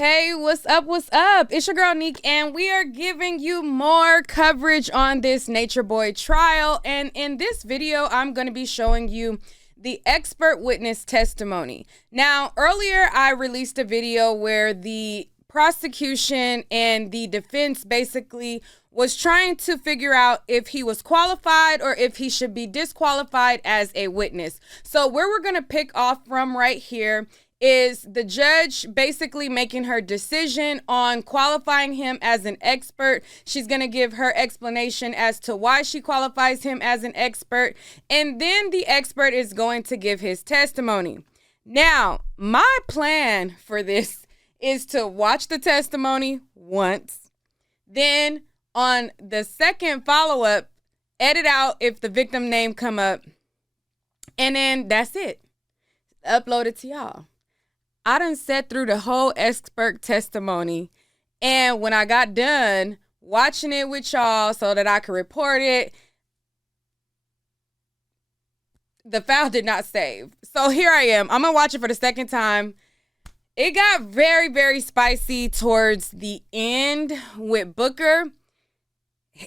Hey, what's up? What's up? It's your girl Neek, and we are giving you more coverage on this NatureBoy trial. And in this video, I'm going to be showing you the expert witness testimony. Now, earlier I released a video where the prosecution and the defense basically was trying to figure out if he was qualified or if he should be disqualified as a witness. So where we're going to pick off from right here is the judge basically making her decision on qualifying him as an expert. She's going to give her explanation as to why she qualifies him as an expert, and then the expert is going to give his testimony. Now, my plan for this is to watch the testimony once, then on the second follow-up, edit out if the victim name come up, and then that's it. Upload it to y'all. I done sat through the whole expert testimony, and when I got done watching it with y'all so that I could report it, the file did not save. So here I am. I'm going to watch it for the second time. It got very, very spicy towards the end with Booker.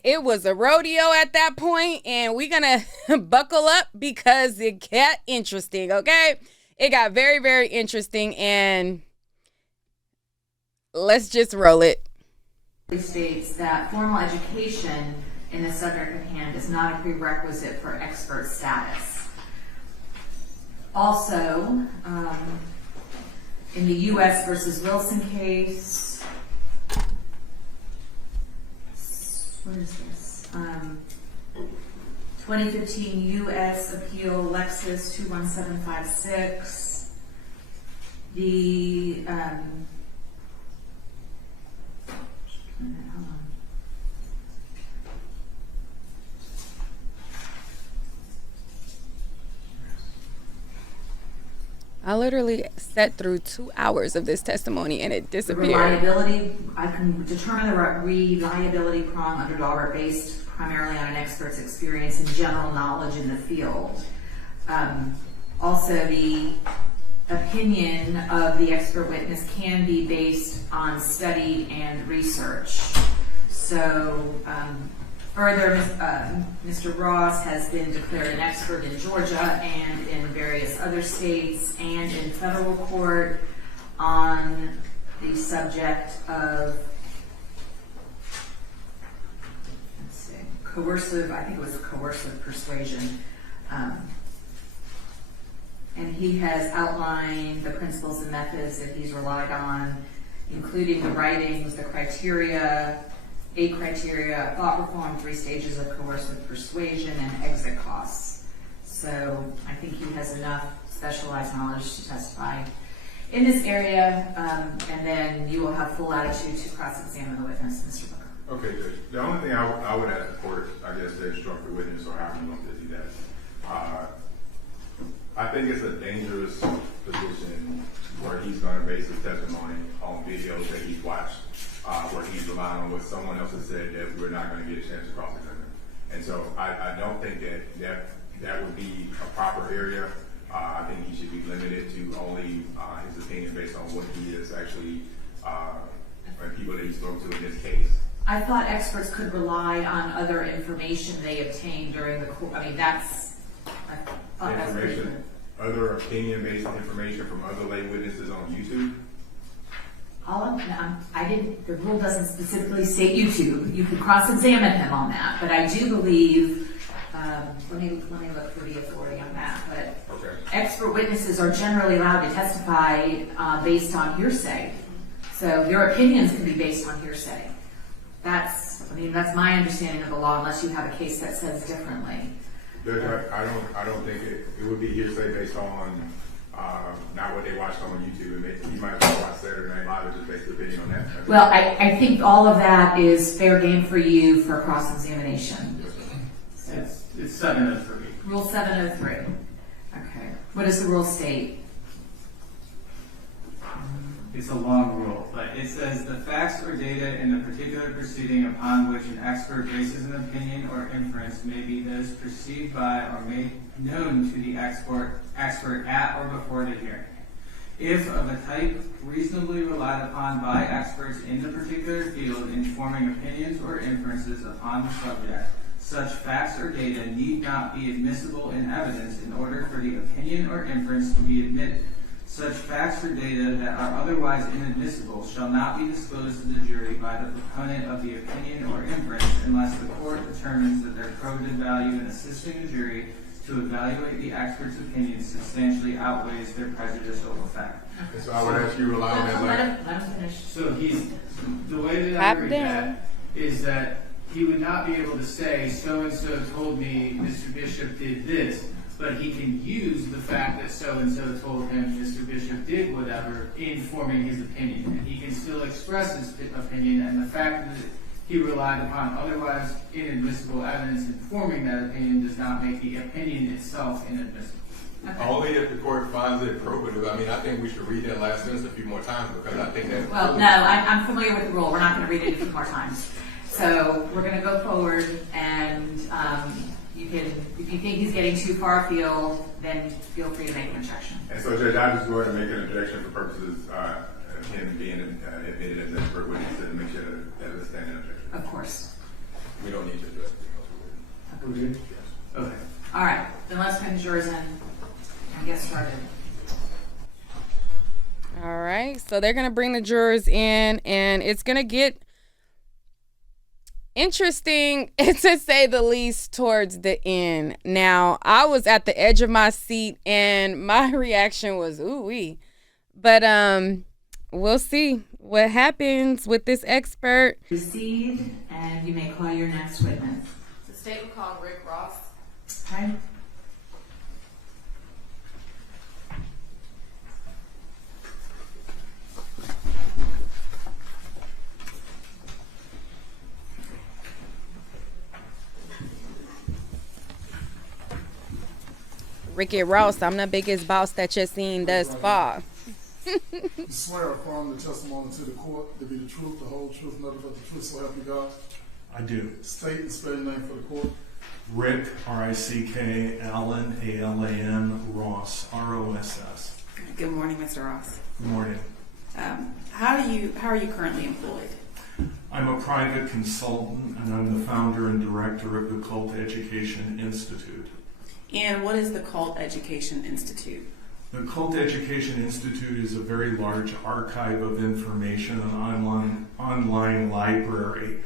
It was a rodeo at that point, and we're going to buckle up because it got interesting, okay? It got very, very interesting, and let's just roll it. It states that formal education in the subject at hand is not a prerequisite for expert status. Also, in the U.S. versus Wilson case, what is this? 2015 U.S. Appeal Lexus 21756. The hold on. I literally sat through 2 hours of this testimony and it disappeared. Reliability, I can determine the reliability prong under Daubert based primarily on an expert's experience and general knowledge in the field. Also, the opinion of the expert witness can be based on study and research. So, further, Mr. Ross has been declared an expert in Georgia and in various other states and in federal court on the subject of coercive, I think it was coercive persuasion. And he has outlined the principles and methods that he's relied on, including the writings, the criteria, 8 criteria, thought reform, 3 stages of coercive persuasion, and exit costs. So I think he has enough specialized knowledge to testify in this area, and then you will have full latitude to cross-examine the witness, Mr. Booker. Okay, good. The only thing I would ask the court, I guess, to instruct the witness or how you want to do that. I think it's a dangerous position where he's going to base his testimony on videos that he's watched, where he's relying on what someone else has said that we're not going to get a chance to cross-examine. And so I don't think that would be a proper area. I think he should be limited to only his opinion based on what he is actually, and people that he spoke to in this case. I thought experts could rely on other information they obtained during the court. I mean, that's information, other opinion-based information from other lay witnesses on YouTube. I didn't. The rule doesn't specifically state YouTube. You can cross-examine him on that, but I do believe. Let me look for the authority on that. But okay. Expert witnesses are generally allowed to testify based on hearsay, so their opinions can be based on hearsay. That's my understanding of the law, unless you have a case that says differently. I don't think it would be hearsay based on not what they watched on YouTube. You might have watched Saturday Night Live and just based their opinion on that. Well, I think all of that is fair game for you for cross-examination. Yes, it's 703. Rule 703. Okay. What does the rule state? It's a long rule, but it says the facts or data in the particular proceeding upon which an expert bases an opinion or inference may be those perceived by or made known to the expert at or before the hearing. if of a type reasonably relied upon by experts in the particular field in forming opinions or inferences upon the subject, such facts or data need not be admissible in evidence in order for the opinion or inference to be admitted. Such facts or data that are otherwise inadmissible shall not be disclosed to the jury by the proponent of the opinion or inference unless the court determines that their probative value in assisting the jury to evaluate the expert's opinion substantially outweighs their prejudicial effect. So I would ask you to allow that. Let him finish. So the way that I read that is that he would not be able to say, so-and-so told me Mr. Bishop did this, but he can use the fact that so-and-so told him Mr. Bishop did whatever in forming his opinion. And he can still express his opinion, and the fact that he relied upon otherwise inadmissible evidence in forming that opinion does not make the opinion itself inadmissible. Okay. Only if the court finds it probative. I mean, I think we should read that last sentence a few more times because I think that. Well, no, I'm familiar with the rule. We're not going to read it a few more times. So we're going to go forward, and you can, if you think he's getting too far afield, then feel free to make an objection. And so, Judge, I'm just going to make an objection for purposes of him being admitted as an expert witness to make sure that is a standing objection. Of course. We don't need to address anything else. We're good? Okay. All right, then let's bring the jurors in and get started. All right, so they're going to bring the jurors in, and it's going to get interesting, to say the least, towards the end. Now, I was at the edge of my seat, and my reaction was, ooh-wee. But we'll see what happens with this expert. Proceed, and you may call your next witness. The state will call Rick Ross. Okay. Ricky Ross, I'm the biggest boss that you've seen thus far. You swear or affirm the testimony to the court to be the truth, the whole truth, nothing but the truth, so help you God. I do. State and spell your name for the court. Rick, R-I-C-K, Allen, A-L-A-N, Ross, R-O-S-S. Good morning, Mr. Ross. Good morning. How are you currently employed? I'm a private consultant, and I'm the founder and director of the Cult Education Institute. And what is the Cult Education Institute? The Cult Education Institute is a very large archive of information, an online library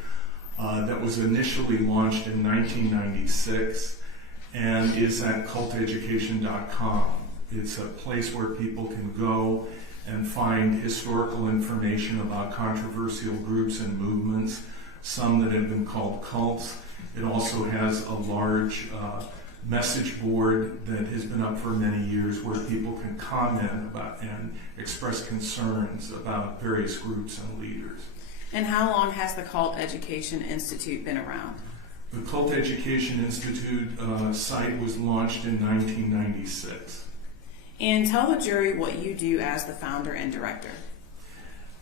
that was initially launched in 1996 and is at culteducation.com. It's a place where people can go and find historical information about controversial groups and movements, some that have been called cults. It also has a large message board that has been up for many years where people can comment about and express concerns about various groups and leaders. And how long has the Cult Education Institute been around? The Cult Education Institute site was launched in 1996. And tell the jury what you do as the founder and director.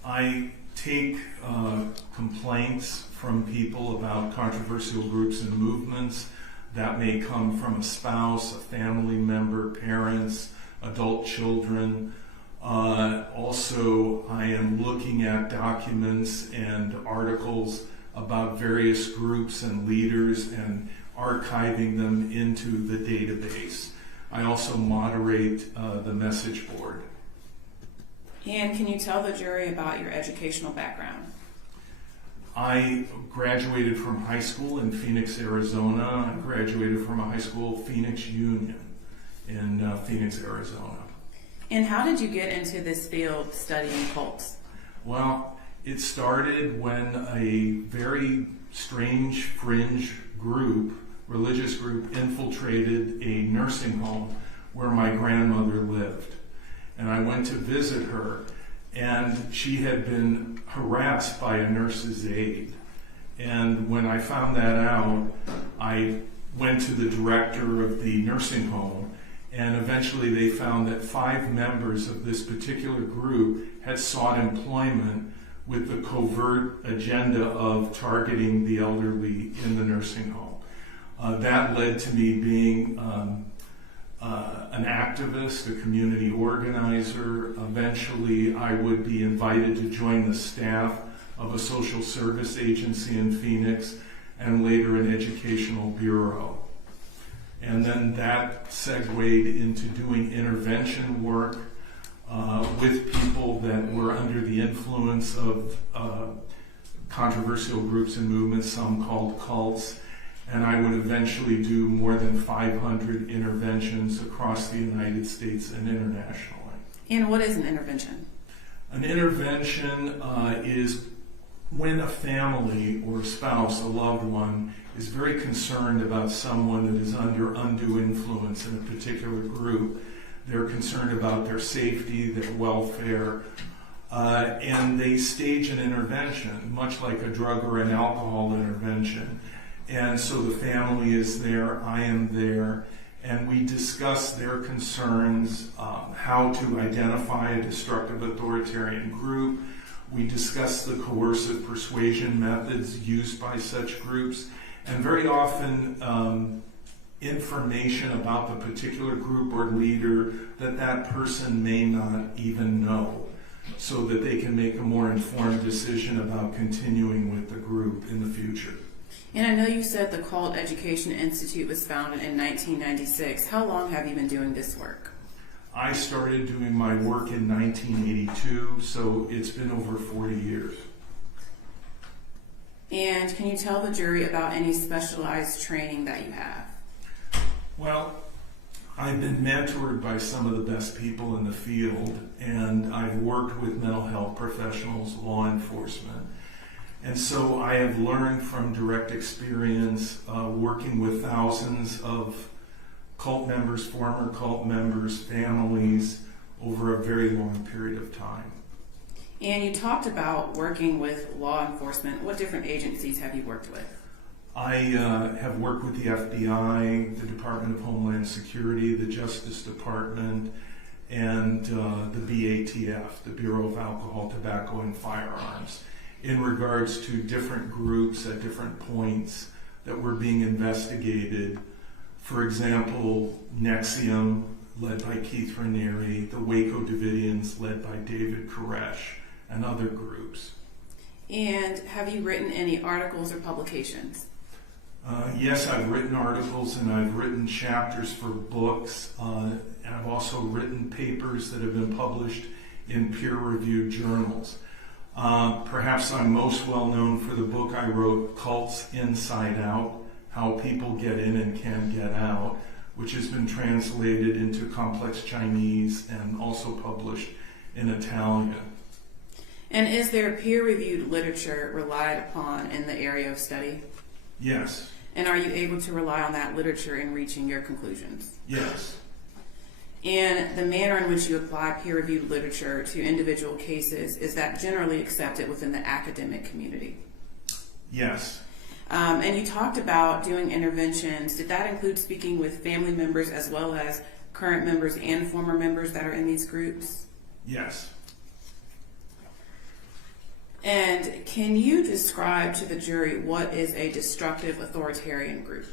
I take complaints from people about controversial groups and movements. That may come from a spouse, a family member, parents, adult children. Also, I am looking at documents and articles about various groups and leaders and archiving them into the database. I also moderate the message board. And can you tell the jury about your educational background? I graduated from high school in Phoenix, Arizona. I graduated from a high school, Phoenix Union, in Phoenix, Arizona. And how did you get into this field studying cults? Well, it started when a very strange fringe group, religious group, infiltrated a nursing home where my grandmother lived. And I went to visit her, and she had been harassed by a nurse's aide. And when I found that out, I went to the director of the nursing home, and eventually they found that 5 members of this particular group had sought employment with the covert agenda of targeting the elderly in the nursing home. That led to me being an activist, a community organizer. Eventually, I would be invited to join the staff of a social service agency in Phoenix, and later an educational bureau. And then that segued into doing intervention work with people that were under the influence of controversial groups and movements, some called cults. And I would eventually do more than 500 interventions across the United States and internationally. And what is an intervention? An intervention is when a family or a spouse, a loved one, is very concerned about someone that is under undue influence in a particular group. They're concerned about their safety, their welfare, and they stage an intervention, much like a drug or an alcohol intervention. And so the family is there, I am there, and we discuss their concerns, how to identify a destructive authoritarian group. We discuss the coercive persuasion methods used by such groups, and very often information about the particular group or leader that that person may not even know, so that they can make a more informed decision about continuing with the group in the future. And I know you said the Cult Education Institute was founded in 1996. How long have you been doing this work? I started doing my work in 1982, so it's been over 40 years. And can you tell the jury about any specialized training that you have? Well, I've been mentored by some of the best people in the field, and I've worked with mental health professionals, law enforcement. And so I have learned from direct experience working with thousands of cult members, former cult members, families, over a very long period of time. And you talked about working with law enforcement. What different agencies have you worked with? I have worked with the FBI, the Department of Homeland Security, the Justice Department, and the BATF, the Bureau of Alcohol, Tobacco, and Firearms, in regards to different groups at different points that were being investigated. For example, Nexium, led by Keith Raniere, the Waco Davidians, led by David Koresh, and other groups. And have you written any articles or publications? Yes, I've written articles and I've written chapters for books, and I've also written papers that have been published in peer-reviewed journals. Perhaps I'm most well known for the book I wrote, Cults Inside Out, How People Get In and Can Get Out, which has been translated into complex Chinese and also published in Italian. And is there peer-reviewed literature relied upon in the area of study? Yes. And are you able to rely on that literature in reaching your conclusions? Yes. And the manner in which you apply peer-reviewed literature to individual cases, is that generally accepted within the academic community? Yes. And you talked about doing interventions. Did that include speaking with family members as well as current members and former members that are in these groups? Yes. And can you describe to the jury what is a destructive authoritarian group?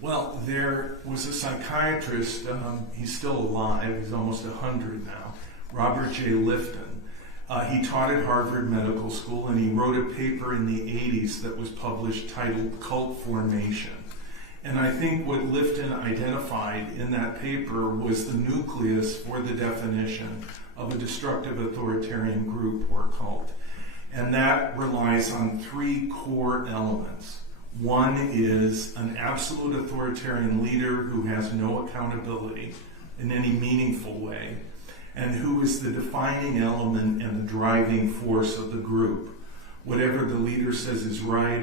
Well, there was a psychiatrist, he's still alive, he's almost 100 now, Robert J. Lifton. He taught at Harvard Medical School, and he wrote a paper in the 80s that was published titled Cult Formation. And I think what Lifton identified in that paper was the nucleus for the definition of a destructive authoritarian group or cult. And that relies on three core elements. One is an absolute authoritarian leader who has no accountability in any meaningful way, and who is the defining element and the driving force of the group. Whatever the leader says is right,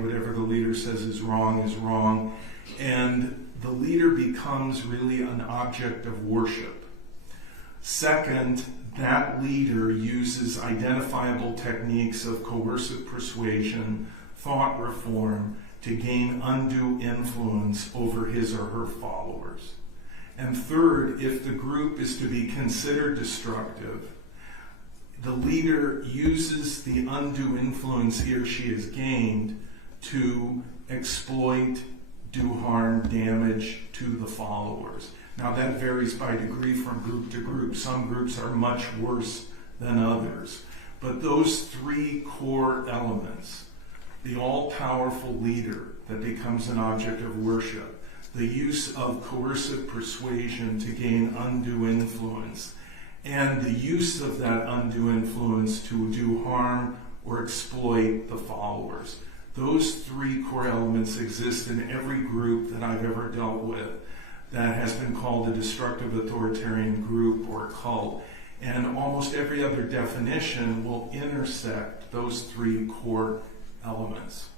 whatever the leader says is wrong, and the leader becomes really an object of worship. Second, that leader uses identifiable techniques of coercive persuasion, thought reform, to gain undue influence over his or her followers. And third, if the group is to be considered destructive, the leader uses the undue influence he or she has gained to exploit, do harm, damage to the followers. Now that varies by degree from group to group. Some groups are much worse than others. But those three core elements, the all-powerful leader that becomes an object of worship, the use of coercive persuasion to gain undue influence, and the use of that undue influence to do harm or exploit the followers. Those three core elements exist in every group that I've ever dealt with that has been called a destructive authoritarian group or cult. And almost every other definition will intersect those three core elements.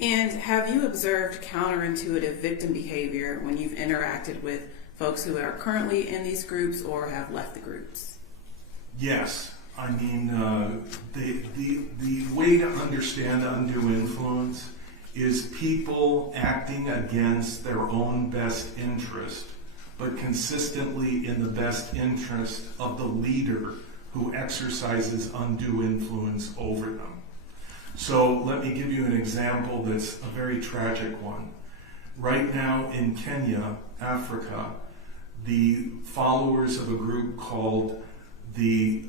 And have you observed counterintuitive victim behavior when you've interacted with folks who are currently in these groups or have left the groups? Yes. I mean, the way to understand undue influence is people acting against their own best interest, but consistently in the best interest of the leader who exercises undue influence over them. So let me give you an example that's a very tragic one. Right now in Kenya, Africa, the followers of a group called the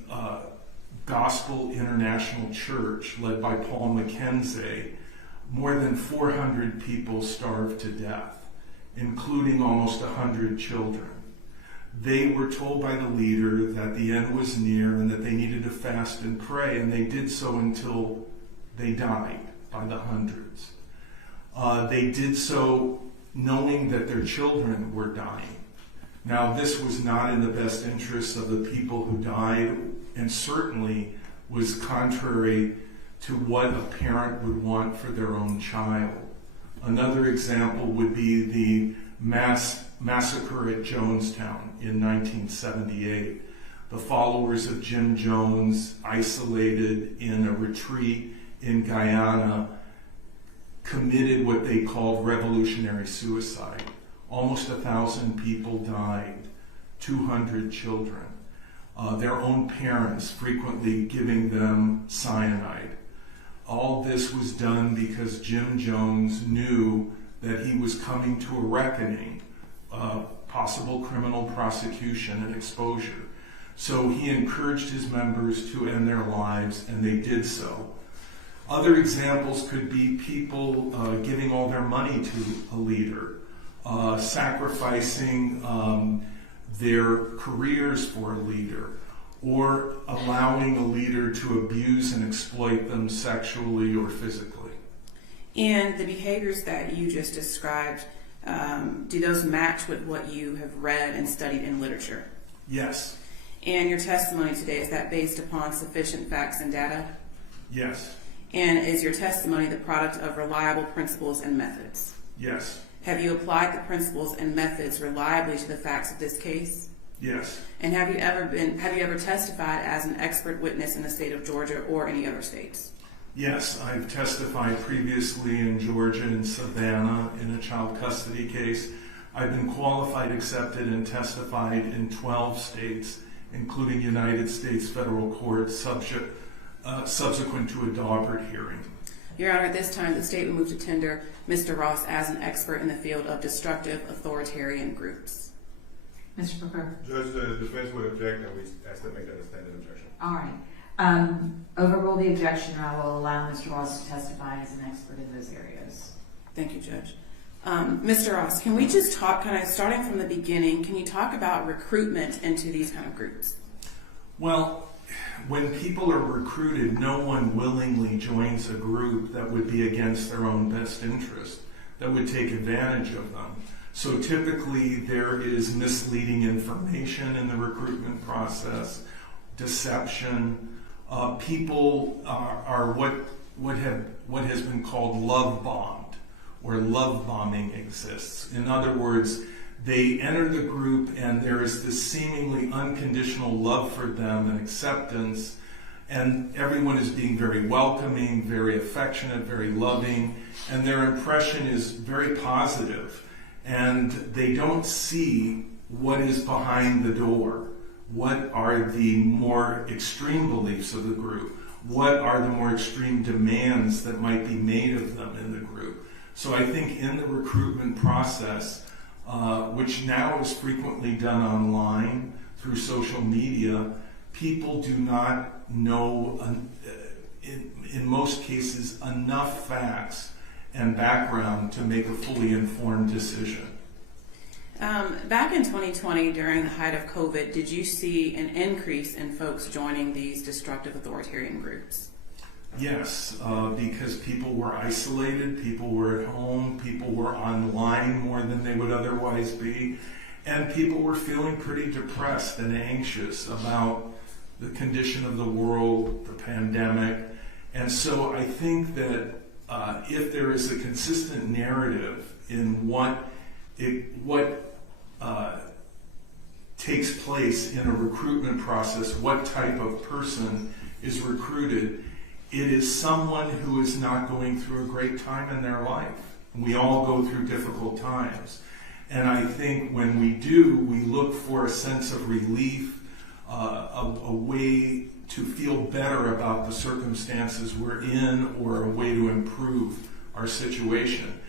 Gospel International Church, led by Paul Mackenzie, more than 400 people starved to death, including almost 100 children. They were told by the leader that the end was near and that they needed to fast and pray, and they did so until they died by the hundreds. They did so knowing that their children were dying. Now, this was not in the best interests of the people who died, and certainly was contrary to what a parent would want for their own child. Another example would be the massacre at Jonestown in 1978. The followers of Jim Jones, isolated in a retreat in Guyana, committed what they called revolutionary suicide. Almost 1,000 people died, 200 children. Their own parents frequently giving them cyanide. All this was done because Jim Jones knew that he was coming to a reckoning, possible criminal prosecution and exposure. So he encouraged his members to end their lives, and they did so. Other examples could be people giving all their money to a leader, sacrificing their careers for a leader, or allowing a leader to abuse and exploit them sexually or physically. And the behaviors that you just described, do those match with what you have read and studied in literature? Yes. And your testimony today, is that based upon sufficient facts and data? Yes. And is your testimony the product of reliable principles and methods? Yes. Have you applied the principles and methods reliably to the facts of this case? Yes. And have you ever testified as an expert witness in the state of Georgia or any other states? Yes, I've testified previously in Georgia and Savannah in a child custody case. I've been qualified, accepted, and testified in 12 states, including United States federal courts, subsequent to a Daubert hearing. Your Honor, at this time, the state will move to tender Mr. Ross as an expert in the field of destructive authoritarian groups. Mr. Booker? Judge, the defense would object, and we ask to make that a standing objection. All right. Overrule the objection, and I will allow Mr. Ross to testify as an expert in those areas. Thank you, Judge. Mr. Ross, can we just talk, kind of starting from the beginning, can you talk about recruitment into these kind of groups? Well, when people are recruited, no one willingly joins a group that would be against their own best interest, that would take advantage of them. So typically there is misleading information in the recruitment process, deception. People are what has been called love bombed, or love bombing exists. In other words, they enter the group and there is this seemingly unconditional love for them and acceptance, and everyone is being very welcoming, very affectionate, very loving, and their impression is very positive. And they don't see what is behind the door. What are the more extreme beliefs of the group? What are the more extreme demands that might be made of them in the group? So I think in the recruitment process, which now is frequently done online through social media, people do not know, in most cases, enough facts and background to make a fully informed decision. Back in 2020, during the height of COVID, did you see an increase in folks joining these destructive authoritarian groups? Yes, because people were isolated, people were at home, people were online more than they would otherwise be, and people were feeling pretty depressed and anxious about the condition of the world, the pandemic. And so I think that if there is a consistent narrative in what takes place in a recruitment process, what type of person is recruited, it is someone who is not going through a great time in their life. We all go through difficult times. And I think when we do, we look for a sense of relief, a way to feel better about the circumstances we're in, or a way to improve our situation.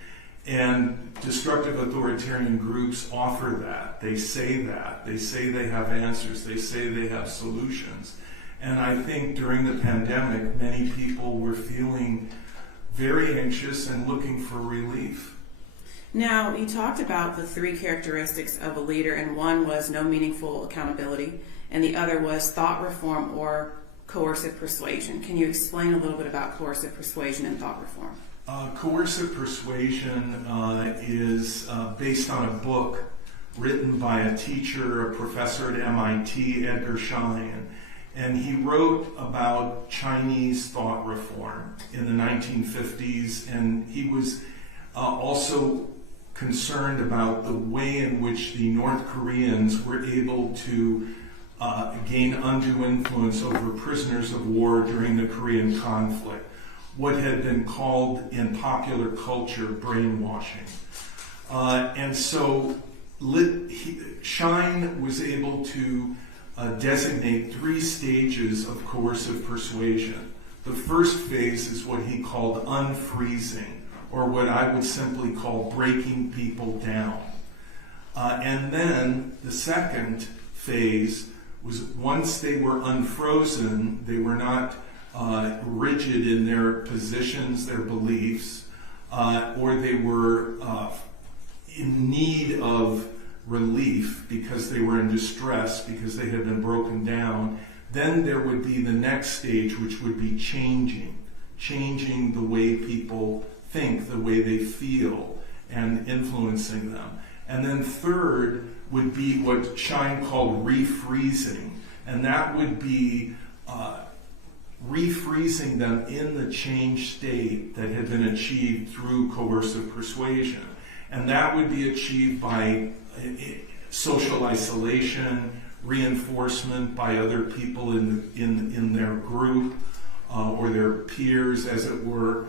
And destructive authoritarian groups offer that. They say that. They say they have answers. They say they have solutions. And I think during the pandemic, many people were feeling very anxious and looking for relief. Now, you talked about the three characteristics of a leader, and one was no meaningful accountability, and the other was thought reform or coercive persuasion. Can you explain a little bit about coercive persuasion and thought reform? Coercive persuasion is based on a book written by a teacher, a professor at MIT, Edgar Schein. And he wrote about Chinese thought reform in the 1950s, and he was also concerned about the way in which the North Koreans were able to gain undue influence over prisoners of war during the Korean conflict, what had been called in popular culture brainwashing. And so Schein was able to designate three stages of coercive persuasion. The first phase is what he called unfreezing, or what I would simply call breaking people down. And then the second phase was once they were unfrozen, they were not rigid in their positions, their beliefs, or they were in need of relief because they were in distress, because they had been broken down. Then there would be the next stage, which would be changing the way people think, the way they feel, and influencing them. And then third would be what Schein called refreezing, and that would be refreezing them in the changed state that had been achieved through coercive persuasion. And that would be achieved by social isolation, reinforcement by other people in their group or their peers, as it were.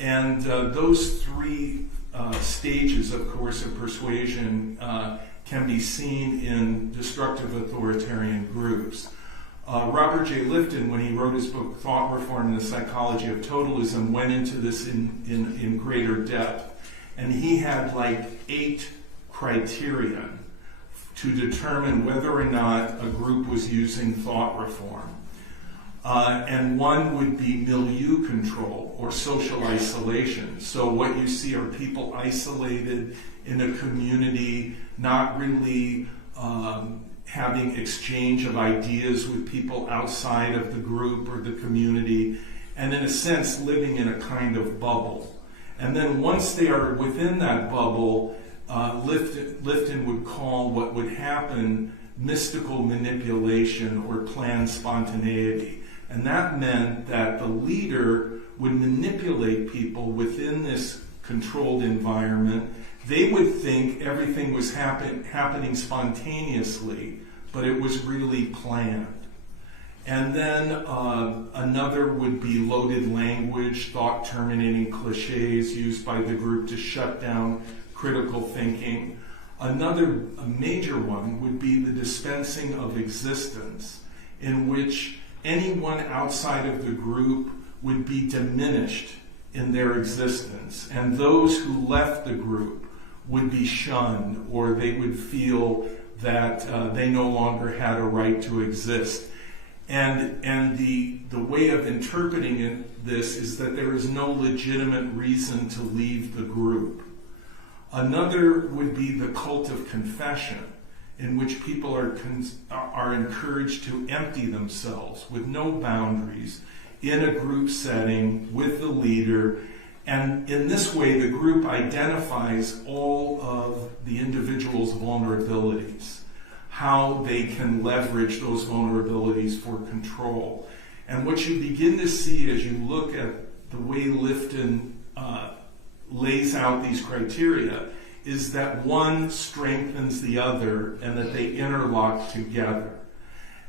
And those three stages of coercive persuasion can be seen in destructive authoritarian groups. Robert J. Lifton, when he wrote his book Thought Reform and the Psychology of Totalism, went into this in greater depth. And he had like 8 criteria to determine whether or not a group was using thought reform. And one would be milieu control or social isolation. So what you see are people isolated in a community, not really having exchange of ideas with people outside of the group or the community, and in a sense living in a kind of bubble. And then once they are within that bubble, Lifton would call what would happen mystical manipulation or planned spontaneity. And that meant that the leader would manipulate people within this controlled environment. They would think everything was happening spontaneously, but it was really planned. And then another would be loaded language, thought-terminating cliches used by the group to shut down critical thinking. Another major one would be the dispensing of existence, in which anyone outside of the group would be diminished in their existence, and those who left the group would be shunned, or they would feel that they no longer had a right to exist. And the way of interpreting this is that there is no legitimate reason to leave the group. Another would be the cult of confession, in which people are encouraged to empty themselves with no boundaries in a group setting with the leader. And in this way, the group identifies all of the individual's vulnerabilities, how they can leverage those vulnerabilities for control. And what you begin to see as you look at the way Lifton lays out these criteria is that one strengthens the other and that they interlock together.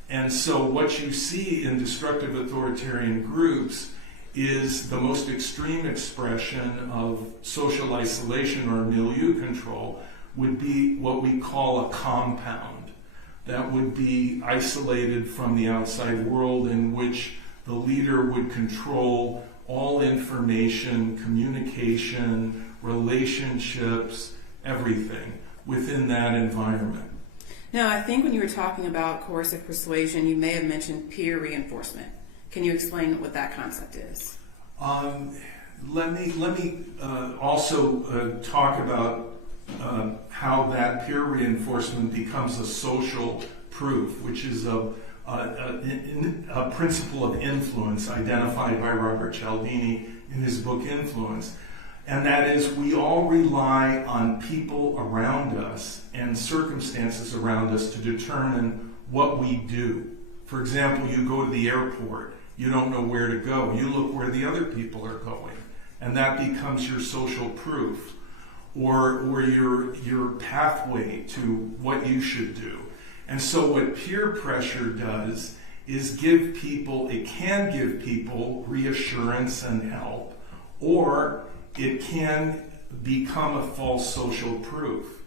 And so what you see in destructive authoritarian groups is the most extreme expression of social isolation or milieu control would be what we call a compound. That would be isolated from the outside world, in which the leader would control all information, communication, relationships, everything within that environment. Now, I think when you were talking about coercive persuasion, you may have mentioned peer reinforcement. Can you explain what that concept is? Let me also talk about how that peer reinforcement becomes a social proof, which is a principle of influence identified by Robert Cialdini in his book Influence. And that is, we all rely on people around us and circumstances around us to determine what we do. For example, you go to the airport, you don't know where to go. You look where the other people are going, and that becomes your social proof, or your pathway to what you should do. And so what peer pressure does is it can give people reassurance and help, or it can become a false social proof.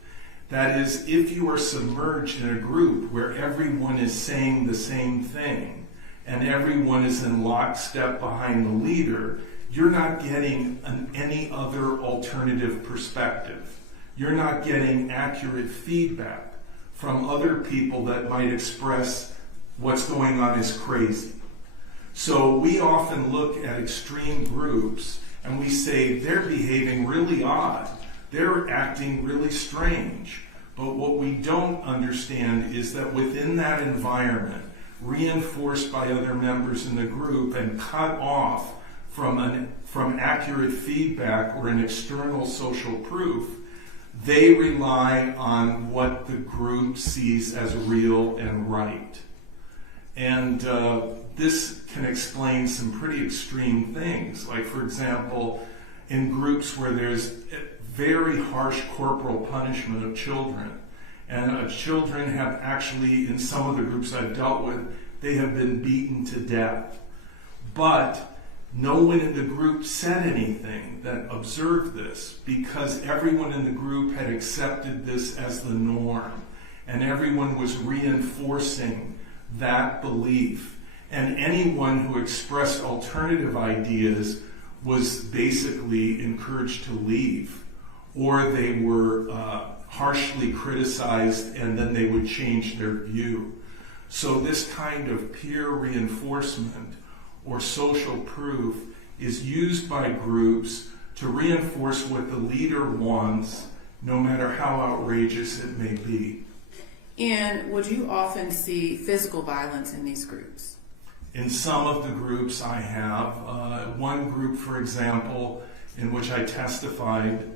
That is, if you are submerged in a group where everyone is saying the same thing and everyone is in lockstep behind the leader, you're not getting any other alternative perspective. You're not getting accurate feedback from other people that might express what's going on is crazy. So we often look at extreme groups and we say they're behaving really odd. They're acting really strange. But what we don't understand is that within that environment, reinforced by other members in the group and cut off from accurate feedback or an external social proof, they rely on what the group sees as real and right. And this can explain some pretty extreme things. Like, for example, in groups where there's very harsh corporal punishment of children, and children have actually, in some of the groups I've dealt with, they have been beaten to death. But no one in the group said anything that observed this, because everyone in the group had accepted this as the norm, and everyone was reinforcing that belief. And anyone who expressed alternative ideas was basically encouraged to leave, or they were harshly criticized and then they would change their view. So this kind of peer reinforcement or social proof is used by groups to reinforce what the leader wants, no matter how outrageous it may be. And would you often see physical violence in these groups? In some of the groups I have. One group, for example, in which I testified,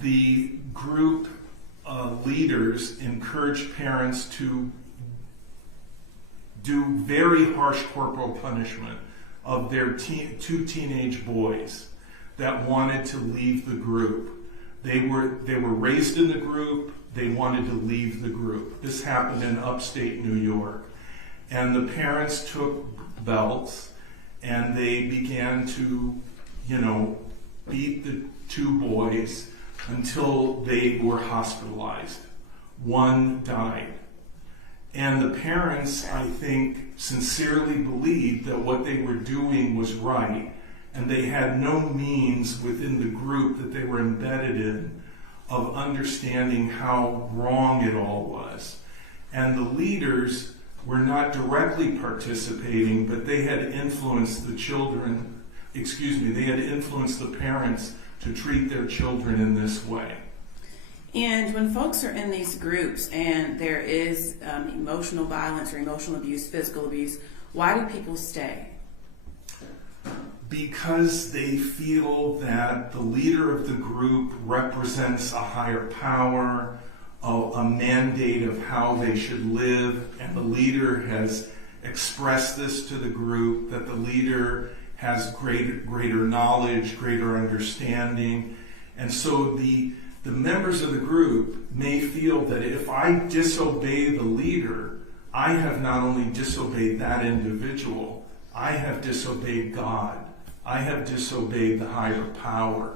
the group leaders encouraged parents to do very harsh corporal punishment of their two teenage boys that wanted to leave the group. They were raised in the group. They wanted to leave the group. This happened in upstate New York. And the parents took belts and they began to, beat the two boys until they were hospitalized. One died. And the parents, I think, sincerely believed that what they were doing was right, and they had no means within the group that they were embedded in of understanding how wrong it all was. And the leaders were not directly participating, but they had influenced the children, they had influenced the parents to treat their children in this way. And when folks are in these groups and there is emotional violence or emotional abuse, physical abuse, why do people stay? Because they feel that the leader of the group represents a higher power, a mandate of how they should live, and the leader has expressed this to the group, that the leader has greater knowledge, greater understanding. And so the members of the group may feel that if I disobey the leader, I have not only disobeyed that individual, I have disobeyed God. I have disobeyed the higher power.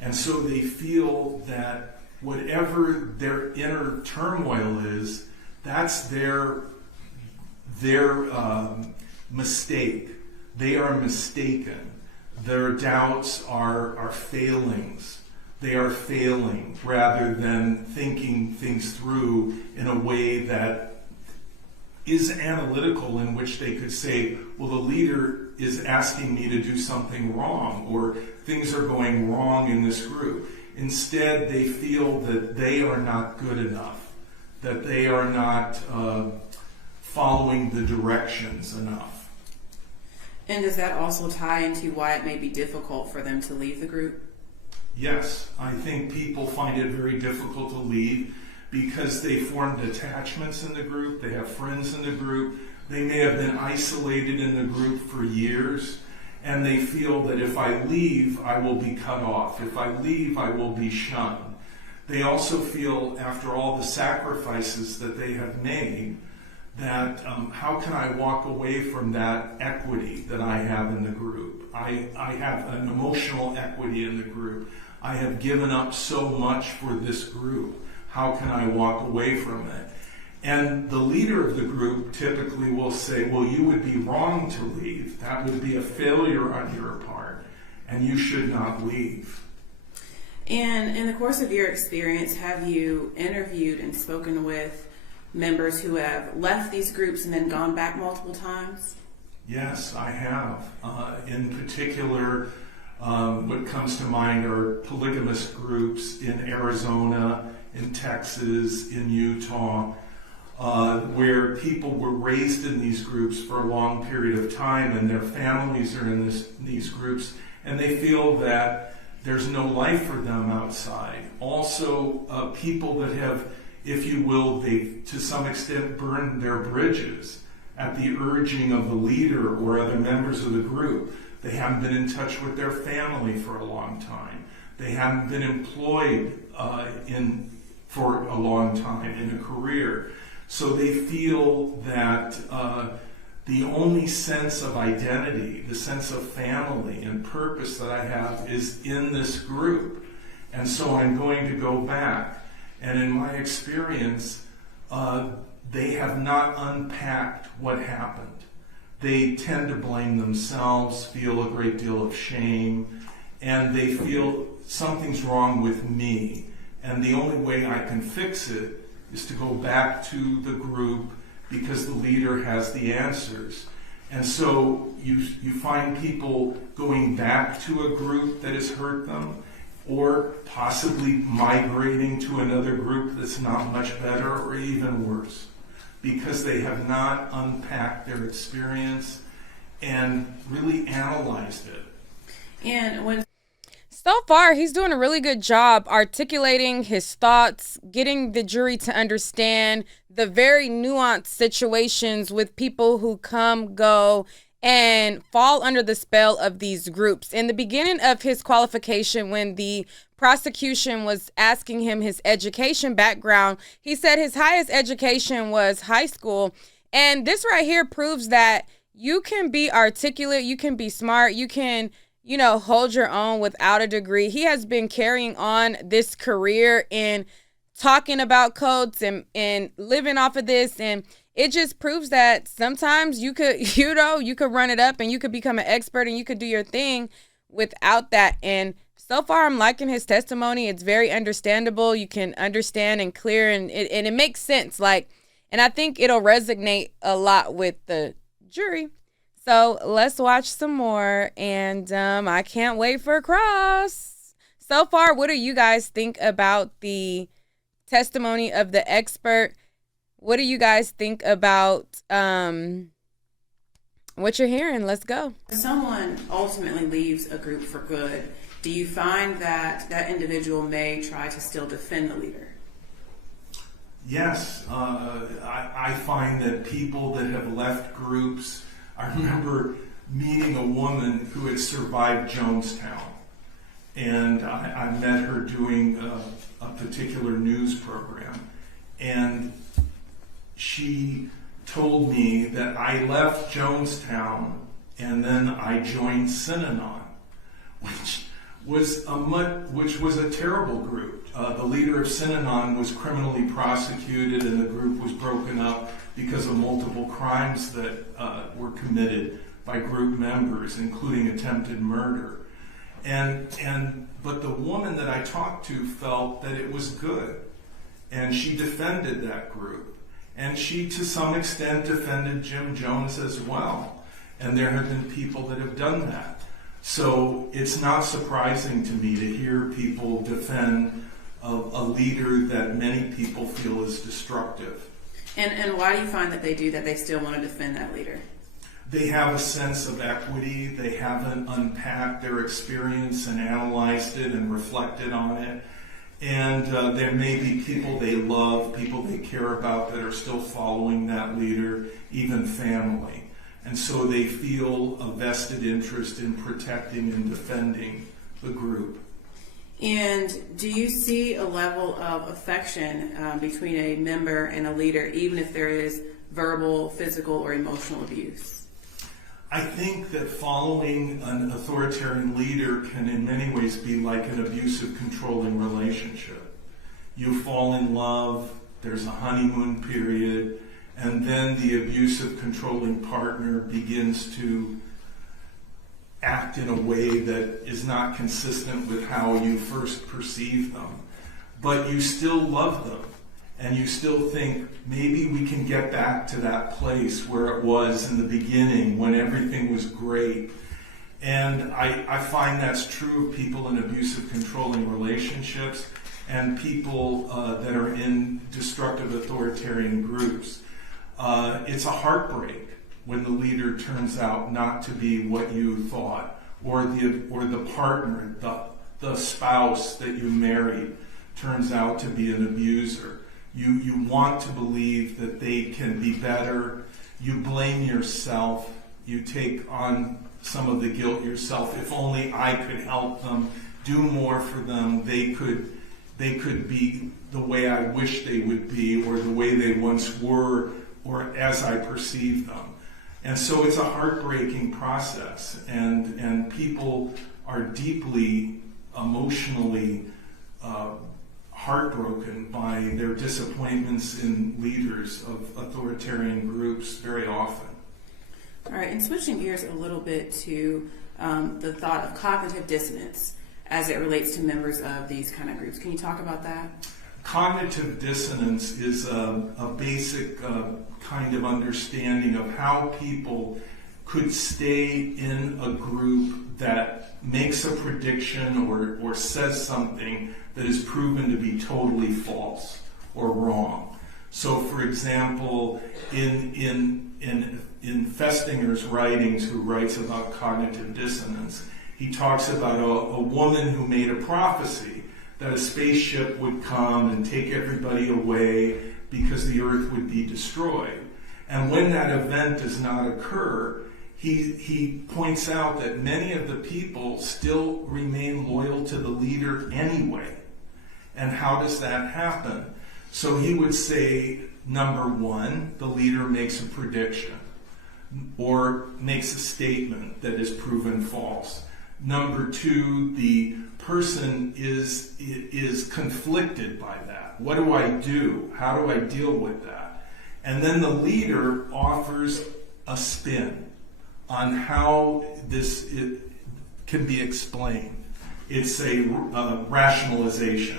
And so they feel that whatever their inner turmoil is, that's their mistake. They are mistaken. Their doubts are failings. They are failing rather than thinking things through in a way that is analytical, in which they could say, well, the leader is asking me to do something wrong, or things are going wrong in this group. Instead, they feel that they are not good enough, that they are not following the directions enough. And does that also tie into why it may be difficult for them to leave the group? Yes, I think people find it very difficult to leave because they formed attachments in the group, they have friends in the group, they may have been isolated in the group for years, and they feel that if I leave, I will be cut off. If I leave, I will be shunned. They also feel, after all the sacrifices that they have made, that how can I walk away from that equity that I have in the group? I have an emotional equity in the group. I have given up so much for this group. How can I walk away from it? And the leader of the group typically will say, well, you would be wrong to leave. That would be a failure on your part, and you should not leave. And in the course of your experience, have you interviewed and spoken with members who have left these groups and then gone back multiple times? Yes, I have. In particular, what comes to mind are polygamous groups in Arizona, in Texas, in Utah, where people were raised in these groups for a long period of time, and their families are in these groups, and they feel that there's no life for them outside. Also, people that have, if you will, they to some extent burned their bridges at the urging of the leader or other members of the group. They haven't been in touch with their family for a long time. They haven't been employed for a long time in a career. So they feel that the only sense of identity, the sense of family and purpose that I have is in this group. And so I'm going to go back. And in my experience, they have not unpacked what happened. They tend to blame themselves, feel a great deal of shame, and they feel something's wrong with me. And the only way I can fix it is to go back to the group because the leader has the answers. And so you find people going back to a group that has hurt them, or possibly migrating to another group that's not much better or even worse, because they have not unpacked their experience and really analyzed it. And when So far, he's doing a really good job articulating his thoughts, getting the jury to understand the very nuanced situations with people who come, go, and fall under the spell of these groups. In the beginning of his qualification, when the prosecution was asking him his education background, he said his highest education was high school. And this right here proves that you can be articulate, you can be smart, you can hold your own without a degree. He has been carrying on this career in talking about codes and living off of this. And it just proves that sometimes you could, you could run it up and you could become an expert and you could do your thing without that. And so far, I'm liking his testimony. It's very understandable. You can understand and clear, and it makes sense. Like, and I think it'll resonate a lot with the jury. So let's watch some more, and I can't wait for Cross. So far, what do you guys think about the testimony of the expert? What do you guys think about what you're hearing? Let's go. If someone ultimately leaves a group for good, do you find that that individual may try to still defend the leader? Yes, I find that people that have left groups, I remember meeting a woman who had survived Jonestown, and I met her doing a particular news program, and she told me that I left Jonestown and then I joined Synanon, which was a terrible group. The leader of Synanon was criminally prosecuted, and the group was broken up because of multiple crimes that were committed by group members, including attempted murder. But the woman that I talked to felt that it was good, and she defended that group. And she, to some extent, defended Jim Jones as well. And there have been people that have done that. So it's not surprising to me to hear people defend a leader that many people feel is destructive. And why do you find that they do that? They still want to defend that leader? They have a sense of equity. They haven't unpacked their experience and analyzed it and reflected on it. And there may be people they love, people they care about that are still following that leader, even family. And so they feel a vested interest in protecting and defending the group. And do you see a level of affection between a member and a leader, even if there is verbal, physical, or emotional abuse? I think that following an authoritarian leader can in many ways be like an abusive, controlling relationship. You fall in love, there's a honeymoon period, and then the abusive, controlling partner begins to act in a way that is not consistent with how you first perceive them. But you still love them, and you still think, maybe we can get back to that place where it was in the beginning when everything was great. And I find that's true of people in abusive, controlling relationships and people that are in destructive authoritarian groups. It's a heartbreak when the leader turns out not to be what you thought, or the partner, the spouse that you married turns out to be an abuser. You want to believe that they can be better. You blame yourself. You take on some of the guilt yourself. If only I could help them, do more for them, they could be the way I wish they would be, or the way they once were, or as I perceive them. And so it's a heartbreaking process, and people are deeply emotionally heartbroken by their disappointments in leaders of authoritarian groups very often. All right, and switching gears a little bit to the thought of cognitive dissonance as it relates to members of these kind of groups. Can you talk about that? Cognitive dissonance is a basic kind of understanding of how people could stay in a group that makes a prediction or says something that is proven to be totally false or wrong. So, for example, in Festinger's writings, who writes about cognitive dissonance, he talks about a woman who made a prophecy that a spaceship would come and take everybody away because the earth would be destroyed. And when that event does not occur, he points out that many of the people still remain loyal to the leader anyway. And how does that happen? So he would say, number one, the leader makes a prediction or makes a statement that is proven false. Number two, the person is conflicted by that. What do I do? How do I deal with that? And then the leader offers a spin on how this can be explained. It's a rationalization.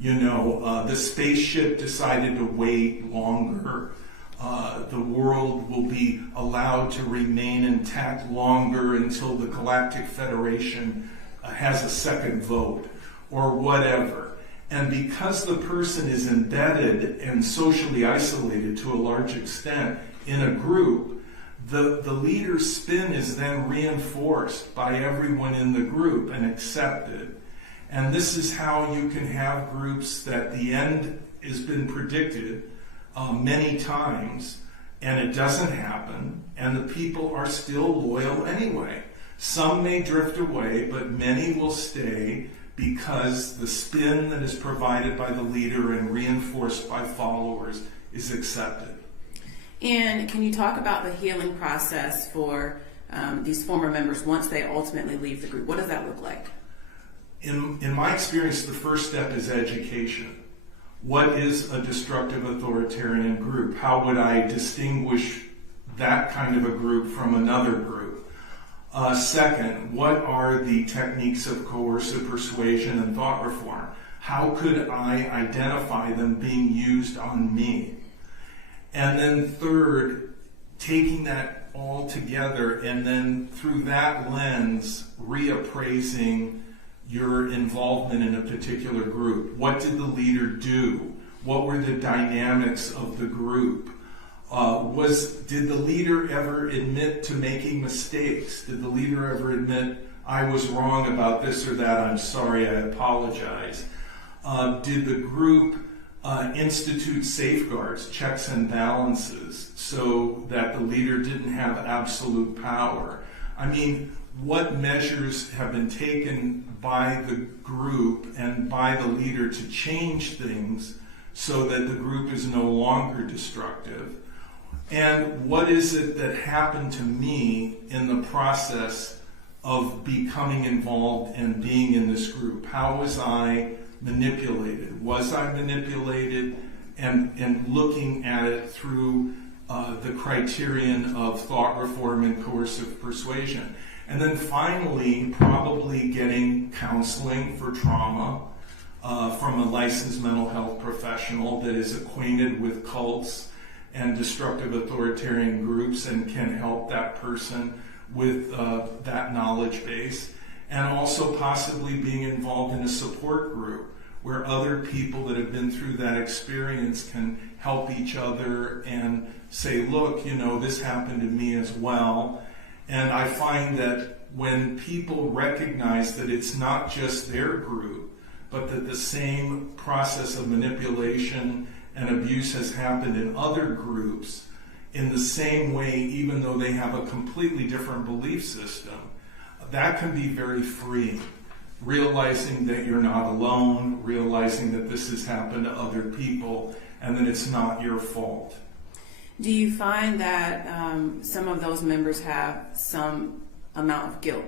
The spaceship decided to wait longer. The world will be allowed to remain intact longer until the Galactic Federation has a second vote, or whatever. And because the person is embedded and socially isolated to a large extent in a group, the leader's spin is then reinforced by everyone in the group and accepted. And this is how you can have groups that the end has been predicted many times, and it doesn't happen, and the people are still loyal anyway. Some may drift away, but many will stay because the spin that is provided by the leader and reinforced by followers is accepted. And can you talk about the healing process for these former members once they ultimately leave the group? What does that look like? In my experience, the first step is education. What is a destructive authoritarian group? How would I distinguish that kind of a group from another group? Second, what are the techniques of coercive persuasion and thought reform? How could I identify them being used on me? And then third, taking that all together and then through that lens, reappraising your involvement in a particular group. What did the leader do? What were the dynamics of the group? Did the leader ever admit to making mistakes? Did the leader ever admit, I was wrong about this or that, I'm sorry, I apologize? Did the group institute safeguards, checks and balances, so that the leader didn't have absolute power? I mean, what measures have been taken by the group and by the leader to change things so that the group is no longer destructive? And what is it that happened to me in the process of becoming involved and being in this group? How was I manipulated? Was I manipulated? And looking at it through the criterion of thought reform and coercive persuasion. And then finally, probably getting counseling for trauma from a licensed mental health professional that is acquainted with cults and destructive authoritarian groups and can help that person with that knowledge base. And also possibly being involved in a support group where other people that have been through that experience can help each other and say, look, this happened to me as well. And I find that when people recognize that it's not just their group, but that the same process of manipulation and abuse has happened in other groups in the same way, even though they have a completely different belief system, that can be very freeing. Realizing that you're not alone, realizing that this has happened to other people, and that it's not your fault. Do you find that some of those members have some amount of guilt?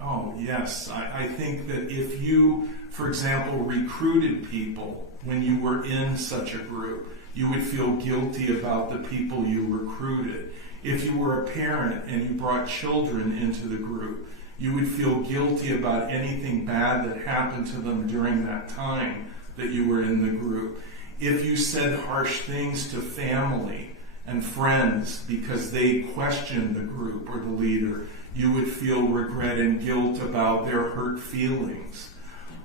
Oh, yes. I think that if you, for example, recruited people when you were in such a group, you would feel guilty about the people you recruited. If you were a parent and you brought children into the group, you would feel guilty about anything bad that happened to them during that time that you were in the group. If you said harsh things to family and friends because they questioned the group or the leader, you would feel regret and guilt about their hurt feelings.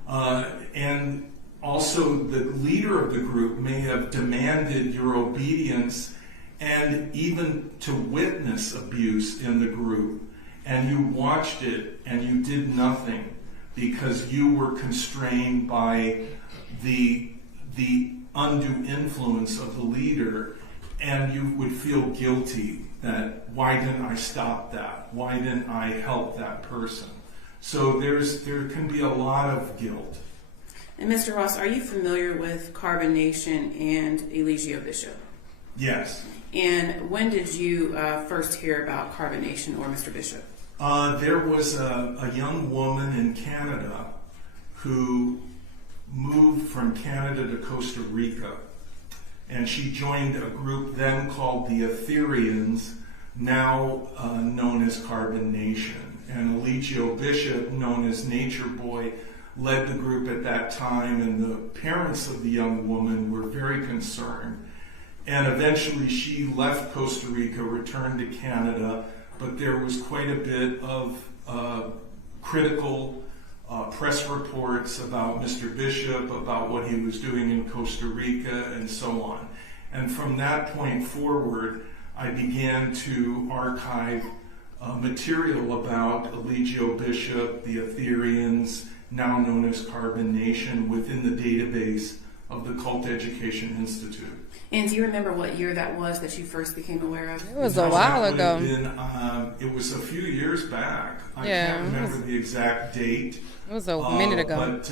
And also the leader of the group may have demanded your obedience and even to witness abuse in the group. And you watched it and you did nothing because you were constrained by the undue influence of the leader, and you would feel guilty that why didn't I stop that? Why didn't I help that person? So there can be a lot of guilt. And Mr. Ross, are you familiar with Carbonation and Eligio Bishop? Yes. And when did you first hear about Carbonation or Mr. Bishop? There was a young woman in Canada who moved from Canada to Costa Rica. and she joined a group then called the Ethereans, now known as Carbon Nation. And Eligio Bishop, known as NatureBoy, led the group at that time, and the parents of the young woman were very concerned. And eventually she left Costa Rica, returned to Canada, but there was quite a bit of critical press reports about Mr. Bishop, about what he was doing in Costa Rica, and so on. And from that point forward, I began to archive material about Eligio Bishop, the Ethereans, now known as Carbon Nation, within the database of the Cult Education Institute. And do you remember what year that was that you first became aware of? It was a while ago. It was a few years back. I Yeah, can't remember the exact date. It was a minute ago. But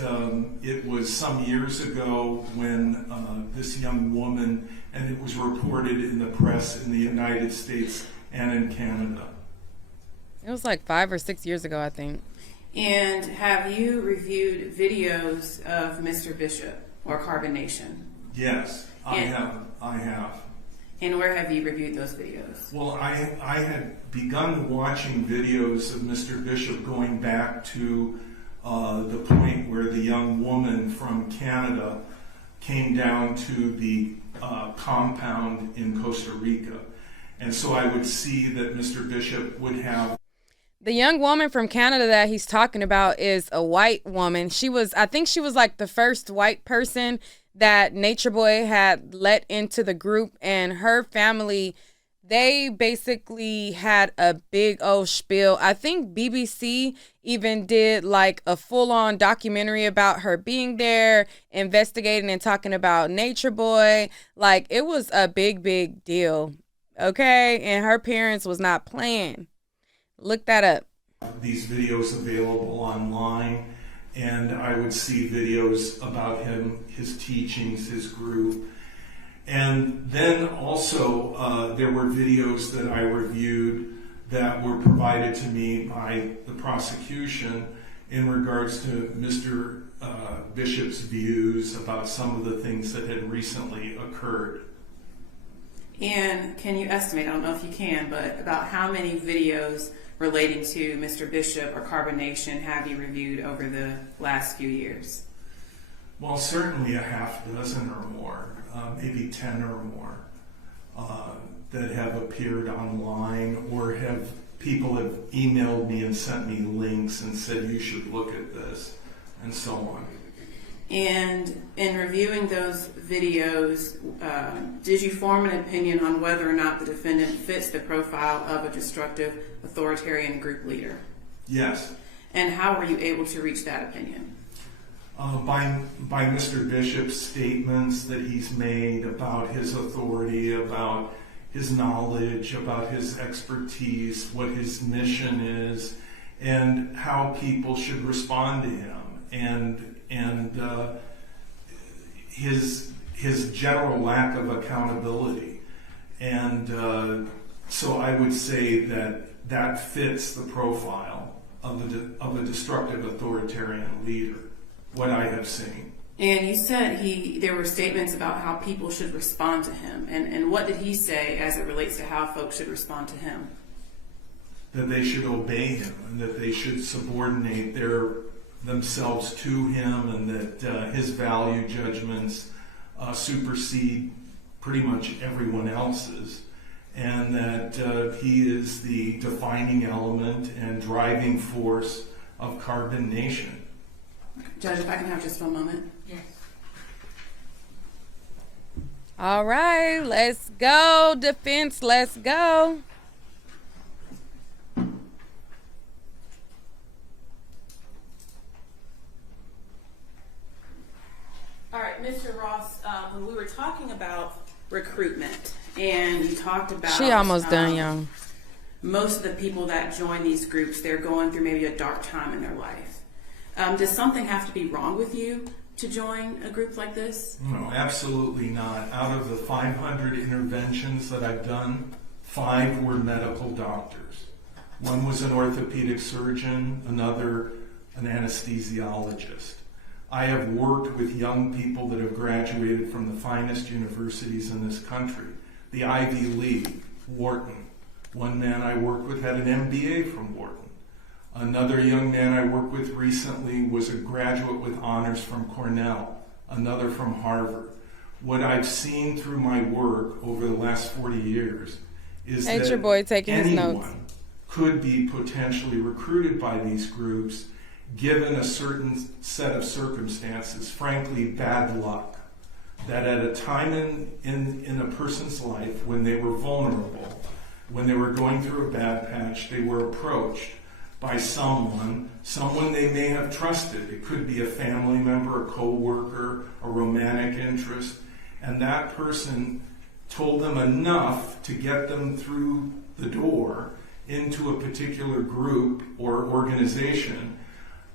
it was some years ago when this young woman, and it was reported in the press in the United States and in Canada. It was like 5 or 6 years ago, I think. And have you reviewed videos of Mr. Bishop or Carbon Nation? Yes, I have. And where have you reviewed those videos? Well, I had begun watching videos of Mr. Bishop going back to the point where the young woman from Canada came down to the compound in Costa Rica. And so I would see that Mr. Bishop would have... The young woman from Canada that he's talking about is a white woman. I think she was like the first white person that NatureBoy had let into the group, and her family, they basically had a big old spiel. I think BBC even did like a full-on documentary about her being there, investigating and talking about NatureBoy. Like, it was a big, big deal. Okay? And her parents was not playing. Look that up. These videos available online, and I would see videos about him, his teachings, his group. And then also there were videos that I reviewed that were provided to me by the prosecution in regards to Mr. Bishop's views about some of the things that had recently occurred. And can you estimate, I don't know if you can, but about how many videos relating to Mr. Bishop or Carbon Nation have you reviewed over the last few years? Well, certainly a half dozen or more, maybe 10 or more, that have appeared online, or people have emailed me and sent me links and said you should look at this, and so on. And in reviewing those videos, did you form an opinion on whether or not the defendant fits the profile of a destructive authoritarian group leader? Yes. And how were you able to reach that opinion? By Mr. Bishop's statements that he's made about his authority, about his knowledge, about his expertise, what his mission is, and how people should respond to him, and his general lack of accountability. And so I would say that fits the profile of a destructive authoritarian leader, what I have seen. And you said there were statements about how people should respond to him. And what did he say as it relates to how folks should respond to him? That they should obey him, and that they should subordinate themselves to him, and that his value judgments supersede pretty much everyone else's, and that he is the defining element and driving force of Carbon Nation. Judge, if I can have just one moment. Yes. All right, let's go, defense, let's go. All right, Mr. Ross, when we were talking about recruitment, and you talked about... She almost done, y'all. Most of the people that join these groups, they're going through maybe a dark time in their life. Does something have to be wrong with you to join a group like this? No, absolutely not. Out of the 500 interventions that I've done, 5 were medical doctors. One was an orthopedic surgeon, another an anesthesiologist. I have worked with young people that have graduated from the finest universities in this country, the Ivy League, Wharton. One man I worked with had an MBA from Wharton. Another young man I worked with recently was a graduate with honors from Cornell, another from Harvard. What I've seen through my work over the last 40 years is that NatureBoy taking his notes. anyone could be potentially recruited by these groups given a certain set of circumstances, frankly, bad luck. That at a time in a person's life when they were vulnerable, when they were going through a bad patch, they were approached by someone they may have trusted. It could be a family member, a co-worker, a romantic interest, and that person told them enough to get them through the door into a particular group or organization,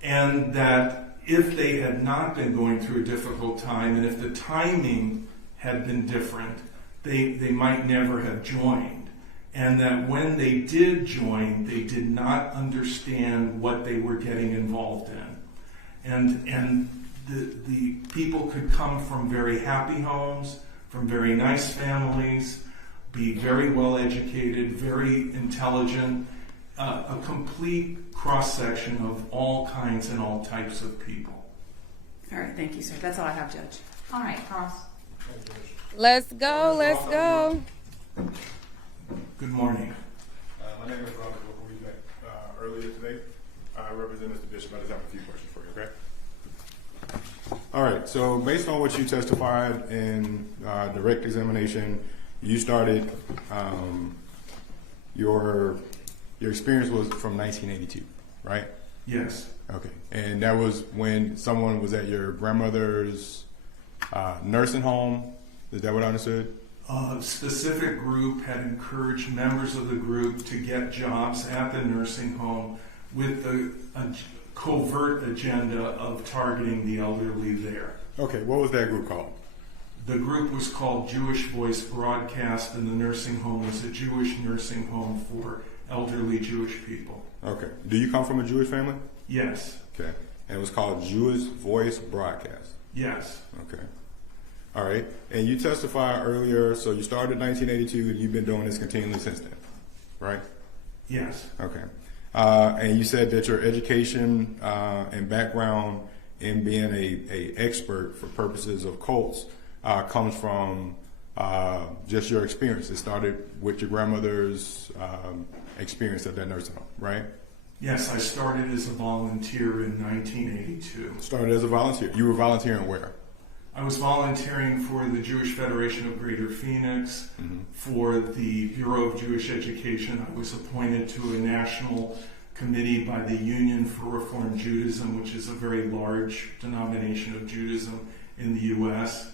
and that if they had not been going through a difficult time, and if the timing had been different, they might never have joined. And that when they did join, they did not understand what they were getting involved in. And the people could come from very happy homes, from very nice families, be very well educated, very intelligent, a complete cross-section of all kinds and all types of people. All right, thank you, sir. That's all I have, Judge. All right, Cross. Let's go. Let's go. Good morning. My name is Robert Booker. We met earlier today. I represent Mr. Bishop. I just have a few questions for you, okay? All right, so based on what you testified in direct examination, you started, your experience was from 1982, right? Yes. Okay, and that was when someone was at your grandmother's nursing home. Is that what I understood? A specific group had encouraged members of the group to get jobs at the nursing home with the covert agenda of targeting the elderly there. Okay, what was that group called? The group was called Jewish Voice Broadcast, and the nursing home was a Jewish nursing home for elderly Jewish people. Okay, do you come from a Jewish family? Yes. Okay, and it was called Jewish Voice Broadcast? Yes. Okay. All right, and you testified earlier, so you started in 1982 and you've been doing this continually since then, right? Yes. Okay. And you said that your education and background in being a expert for purposes of cults comes from just your experience. It started with your grandmother's experience at that nursing home, right? Yes, I started as a volunteer in 1982. Started as a volunteer. You were volunteering where? I was volunteering for the Jewish Federation of Greater Phoenix, for the Bureau of Jewish Education. I was appointed to a national committee by the Union for Reform Judaism, which is a very large denomination of Judaism in the U.S.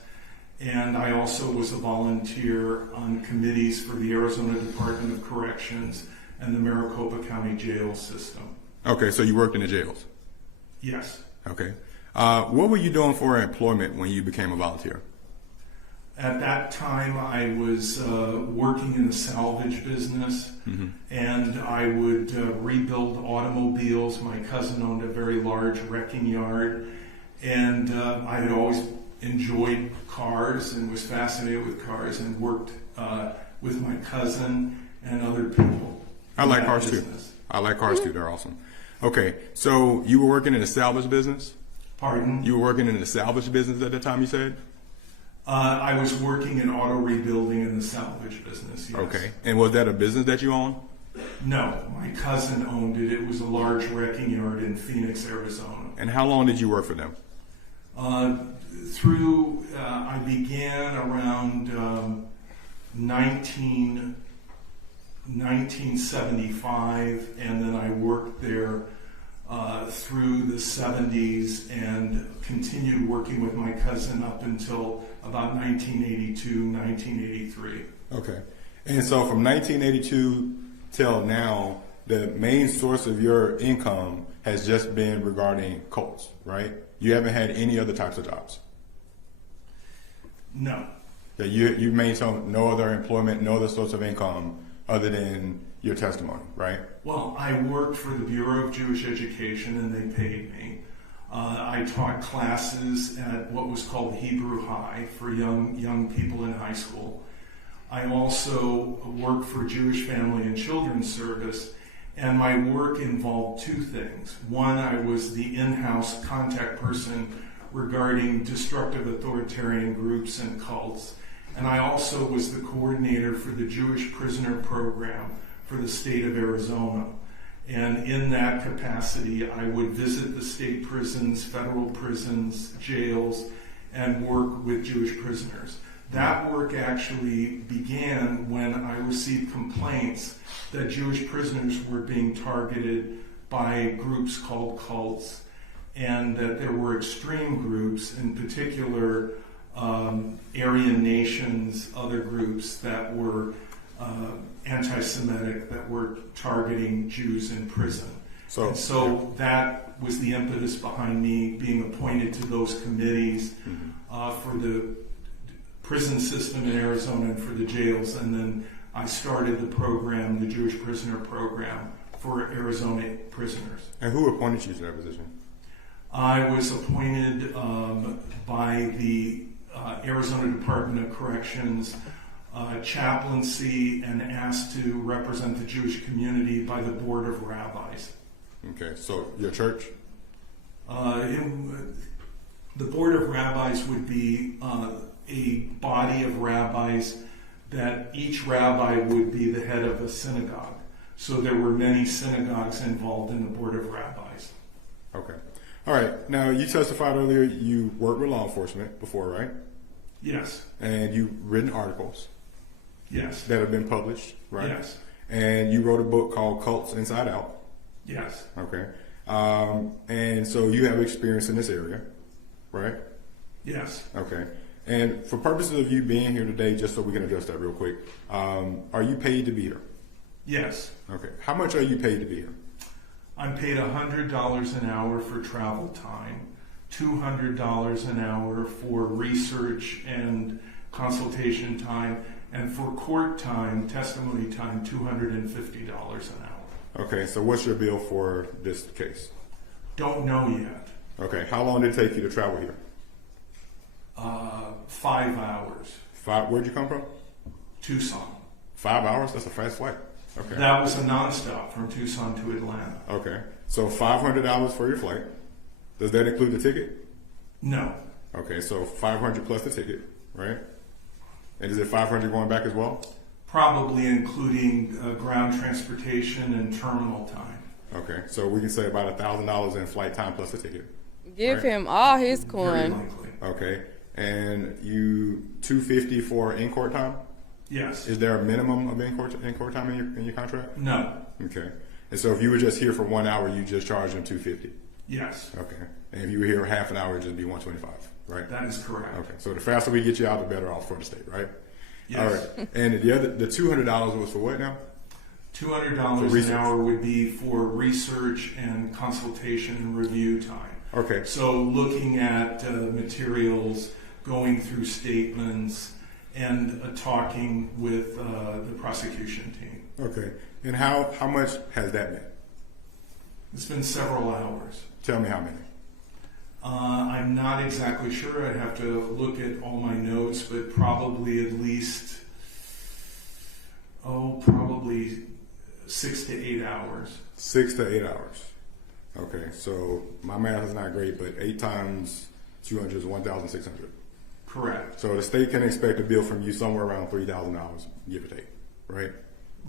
And I also was a volunteer on committees for the Arizona Department of Corrections and the Maricopa County jail system. Okay, so you worked in the jails? Yes. Okay. What were you doing for employment when you became a volunteer? At that time, I was working in the salvage business, and I would rebuild automobiles. My cousin owned a very large wrecking yard, and I had always enjoyed cars and was fascinated with cars and worked with my cousin and other people. I like cars too. I like cars too. They're awesome. Okay, so you were working in the salvage business? Pardon? You were working in the salvage business at the time, you said? I was working in auto rebuilding in the salvage business, yes. Okay. And was that a business that you owned? No, my cousin owned it. It was a large wrecking yard in Phoenix, Arizona. And how long did you work for them? I began around 1975, and then I worked there through the 70s and continued working with my cousin up until about 1982, 1983. Okay. And so from 1982 till now, the main source of your income has just been regarding cults, right? You haven't had any other types of jobs? No. That you maintain no other employment, no other source of income other than your testimony, right? Well, I worked for the Bureau of Jewish Education, and they paid me. I taught classes at what was called Hebrew High for young people in high school. I also worked for Jewish Family and Children's Service, and my work involved two things. One, I was the in-house contact person regarding destructive authoritarian groups and cults, and I also was the coordinator for the Jewish Prisoner Program for the state of Arizona. And in that capacity, I would visit the state prisons, federal prisons, jails, and work with Jewish prisoners. That work actually began when I received complaints that Jewish prisoners were being targeted by groups called cults, and that there were extreme groups, in particular Aryan nations, other groups that were anti-Semitic, that were targeting Jews in prison. So that was the impetus behind me being appointed to those committees for the prison system in Arizona and for the jails, and then I started the program, the Jewish Prisoner Program, for Arizona prisoners. And who appointed you to that position? I was appointed by the Arizona Department of Corrections chaplaincy and asked to represent the Jewish community by the Board of Rabbis. Okay, so your church? The Board of Rabbis would be a body of rabbis that each rabbi would be the head of a synagogue. So there were many synagogues involved in the Board of Rabbis. Okay. All right. Now, you testified earlier you worked with law enforcement before, right? Yes. And you've written articles. Yes. That have been published, right? Yes. And you wrote a book called Cults Inside Out. Yes. Okay. And so you have experience in this area, right? Yes. Okay. And for purposes of you being here today, just so we can address that real quick, are you paid to be here? Yes. Okay. How much are you paid to be here? I'm paid $100 an hour for travel time, $200 an hour for research and consultation time, and for court time, testimony time, $250 an hour. Okay. So what's your bill for this case? Don't know yet. Okay. How long did it take you to travel here? 5 hours. Where'd you come from? Tucson. 5 hours? That's a fast flight. Okay. That was a nonstop from Tucson to Atlanta. Okay. So $500 for your flight. Does that include the ticket? No. Okay. So $500 plus the ticket, right? And is it $500 going back as well? Probably including ground transportation and terminal time. Okay. So we can say about $1,000 in flight time plus the ticket. Give him all his Very coin. likely. Okay. And you $250 for in-court time? Yes. Is there a minimum of in-court time in your contract? No. Okay. And so if you were just here for 1 hour, you just charge them $250? Yes. Okay. And if you were here half an hour, it'd just be $125, right? That is correct. Okay. So the faster we get you out, the better off for the state, right? Yes. All right. And the $200 was for what now? $200 an hour would be for research and consultation and review time. Okay. So looking at materials, going through statements, and talking with the prosecution team. Okay. And how much has that been? It's been several hours. Tell me how many. I'm not exactly sure. I'd have to look at all my notes, but probably at least, probably 6 to 8 hours. 6 to 8 hours. Okay. So my math is not great, but 8 times 200 is 1,600. Correct. So the state can expect a bill from you somewhere around $3,000, give or take, right?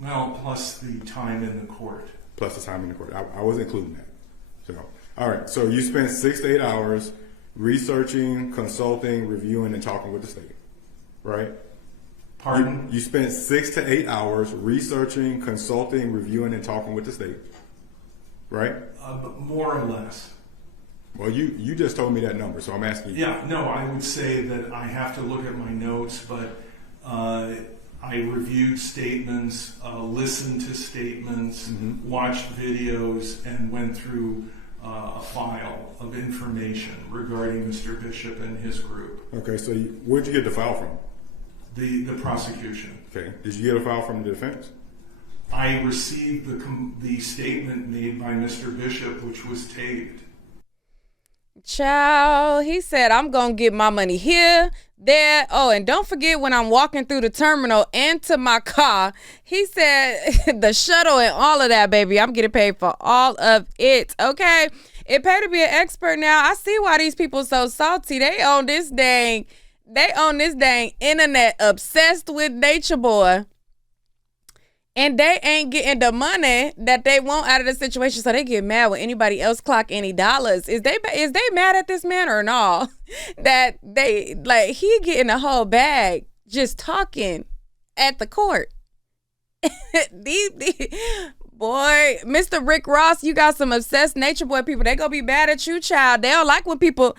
Well, plus the time in the court. Plus the time in the court. I was including that. So, all right. So you spent 6 to 8 hours researching, consulting, reviewing, and talking with the state, right? Pardon? You spent 6 to 8 hours researching, consulting, reviewing, and talking with the state, right? More or less. Well, you just told me that number, so I'm asking you. Yeah, no, I would say that I have to look at my notes, but I reviewed statements, listened to statements, watched videos, and went through a file of information regarding Mr. Bishop and his group. Okay, so where'd you get the file from? The prosecution. Okay, did you get a file from the defense? I received the statement made by Mr. Bishop, which was taped. Child, he said, I'm going to get my money here, there. Oh, and don't forget when I'm walking through the terminal and to my car, he said the shuttle and all of that, baby. I'm getting paid for all of it. Okay. It paid to be an expert now. I see why these people so salty. They own this dang internet, obsessed with NatureBoy. And they ain't getting the money that they want out of the situation, so they get mad when anybody else clock any dollars. Is they mad at this man or no? That they like he getting a whole bag just talking at the court. Boy, Mr. Rick Ross, you got some obsessed NatureBoy people. They gonna be mad at you, child. They don't like when people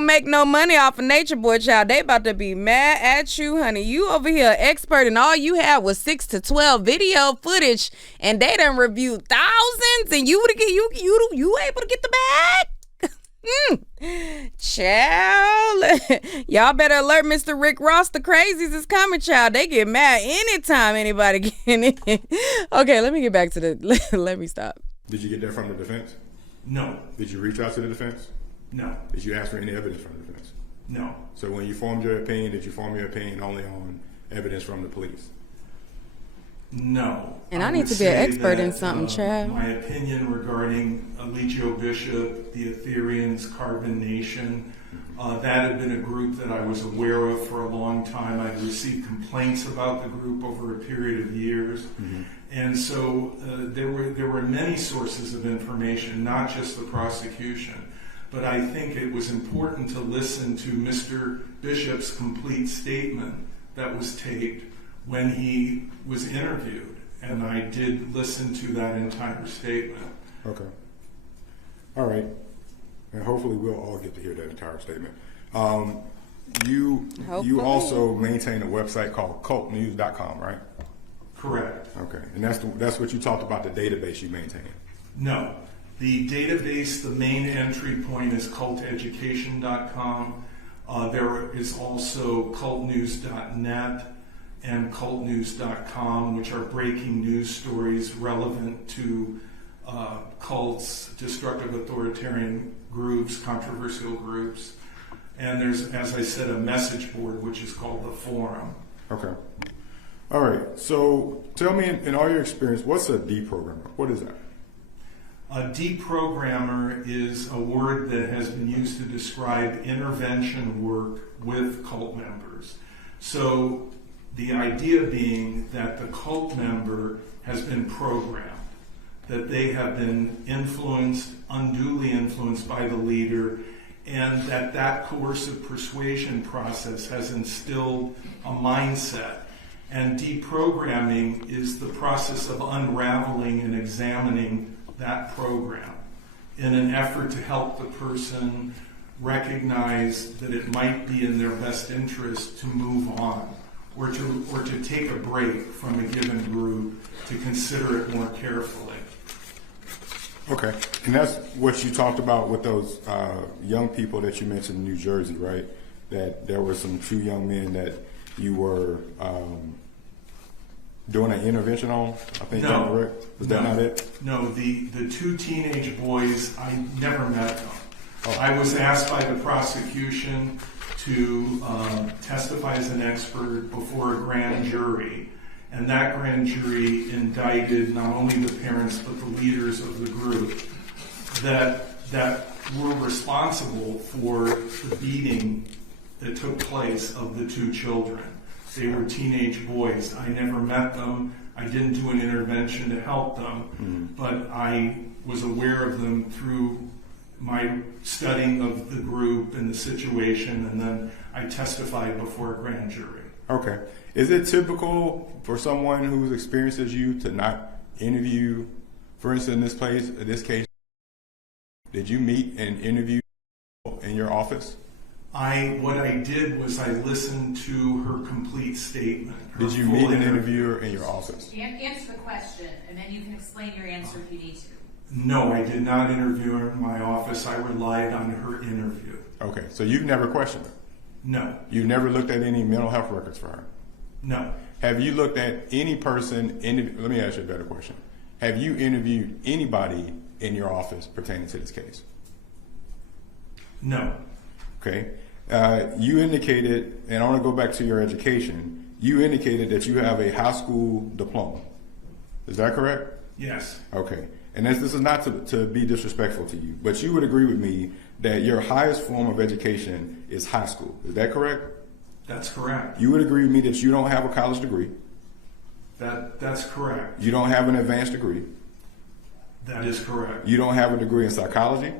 make no money off of NatureBoy, child. They about to be mad at you, honey. You over here expert, and all you had was 6 to 12 video footage, and they done reviewed thousands, and you able to get the bag? Child, y'all better alert Mr. Rick Ross. The crazies is coming, child. They get mad anytime anybody get in. Okay, let me get back to the. Let me stop. Did you get that from the defense? No. Did you reach out to the defense? No. Did you ask for any evidence from the defense? No. So when you formed your opinion, did you form your opinion only on evidence from the police? No. And I need to be an expert in something, child. My opinion regarding Eligio Bishop, the Ethereans, Carbon Nation, that had been a group that I was aware of for a long time. I'd received complaints about the group over a period of years. Mm-hmm. And so there were many sources of information, not just the prosecution. But I think it was important to listen to Mr. Bishop's complete statement that was taped when he was interviewed, and I did listen to that entire statement. Okay. All right. And hopefully we'll all get to hear that entire statement. You also maintain a website called cultnews.com, right? Correct. Okay. And that's what you talked about, the database you maintain. No. The database, the main entry point is culteducation.com. There is also cultnews.net and cultnews.com, which are breaking news stories relevant to cults, destructive authoritarian groups, controversial groups. And there's, as I said, a message board, which is called the Forum. Okay. All right. So tell me, in all your experience, what's a deprogrammer? What is that? A deprogrammer is a word that has been used to describe intervention work with cult members. So the idea being that the cult member has been programmed, that they have been unduly influenced by the leader, and that coercive persuasion process has instilled a mindset. And deprogramming is the process of unraveling and examining that program in an effort to help the person recognize that it might be in their best interest to move on, or to take a break from a given group to consider it more carefully. Okay. And that's what you talked about with those young people that you mentioned in New Jersey, right? That there were some 2 young men that you were doing an intervention on? I think that's correct? Was that not it? No, the 2 teenage boys, I never met them. Oh. I was asked by the prosecution to testify as an expert before a grand jury. And that grand jury indicted not only the parents but the leaders of the group that were responsible for the beating that took place of the 2 children. They were teenage boys. I never met them. I didn't do an intervention to help them, but I was aware of them through my studying of the group and the situation, and then I testified before a grand jury. Okay. Is it typical for someone who's experienced as you to not interview, for instance, in this case, did you meet and interview in your office? What I did was I listened to her complete statement. Did you meet an interviewer in your office? Answer the question, and then you can explain your answer if you need to. No, I did not interview her in my office. I relied on her interview. Okay, so you've never questioned her? No. You've never looked at any mental health records for her? No. Have you looked at any person, let me ask you a better question. Have you interviewed anybody in your office pertaining to this case? No. Okay. You indicated, and I want to go back to your education, you indicated that you have a high school diploma. Is that correct? Yes. Okay. And this is not to be disrespectful to you, but you would agree with me that your highest form of education is high school. Is that correct? That's correct. You would agree with me that you don't have a college degree. That's correct. You don't have an advanced degree. That is correct. You don't have a degree in psychology,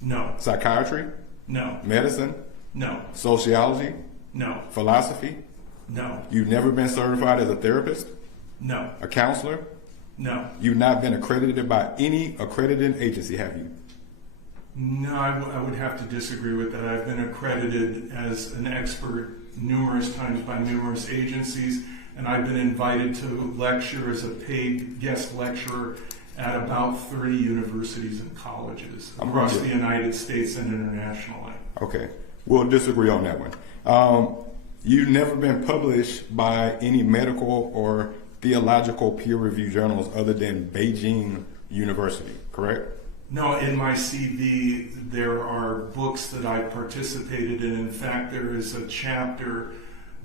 No. psychiatry, No. medicine, No. sociology, No. philosophy. No. You've never been certified as a therapist, No. a counselor. No. You've not been accredited by any accredited agency, have you? No, I would have to disagree with that. I've been accredited as an expert numerous times by numerous agencies, and I've been invited to lecture as a paid guest lecturer at about 30 universities and colleges across the United States and internationally. Okay, we'll disagree on that one. You've never been published by any medical or theological peer-reviewed journals other than Beijing University, correct? No, in my CV, there are books that I participated in. In fact, there is a chapter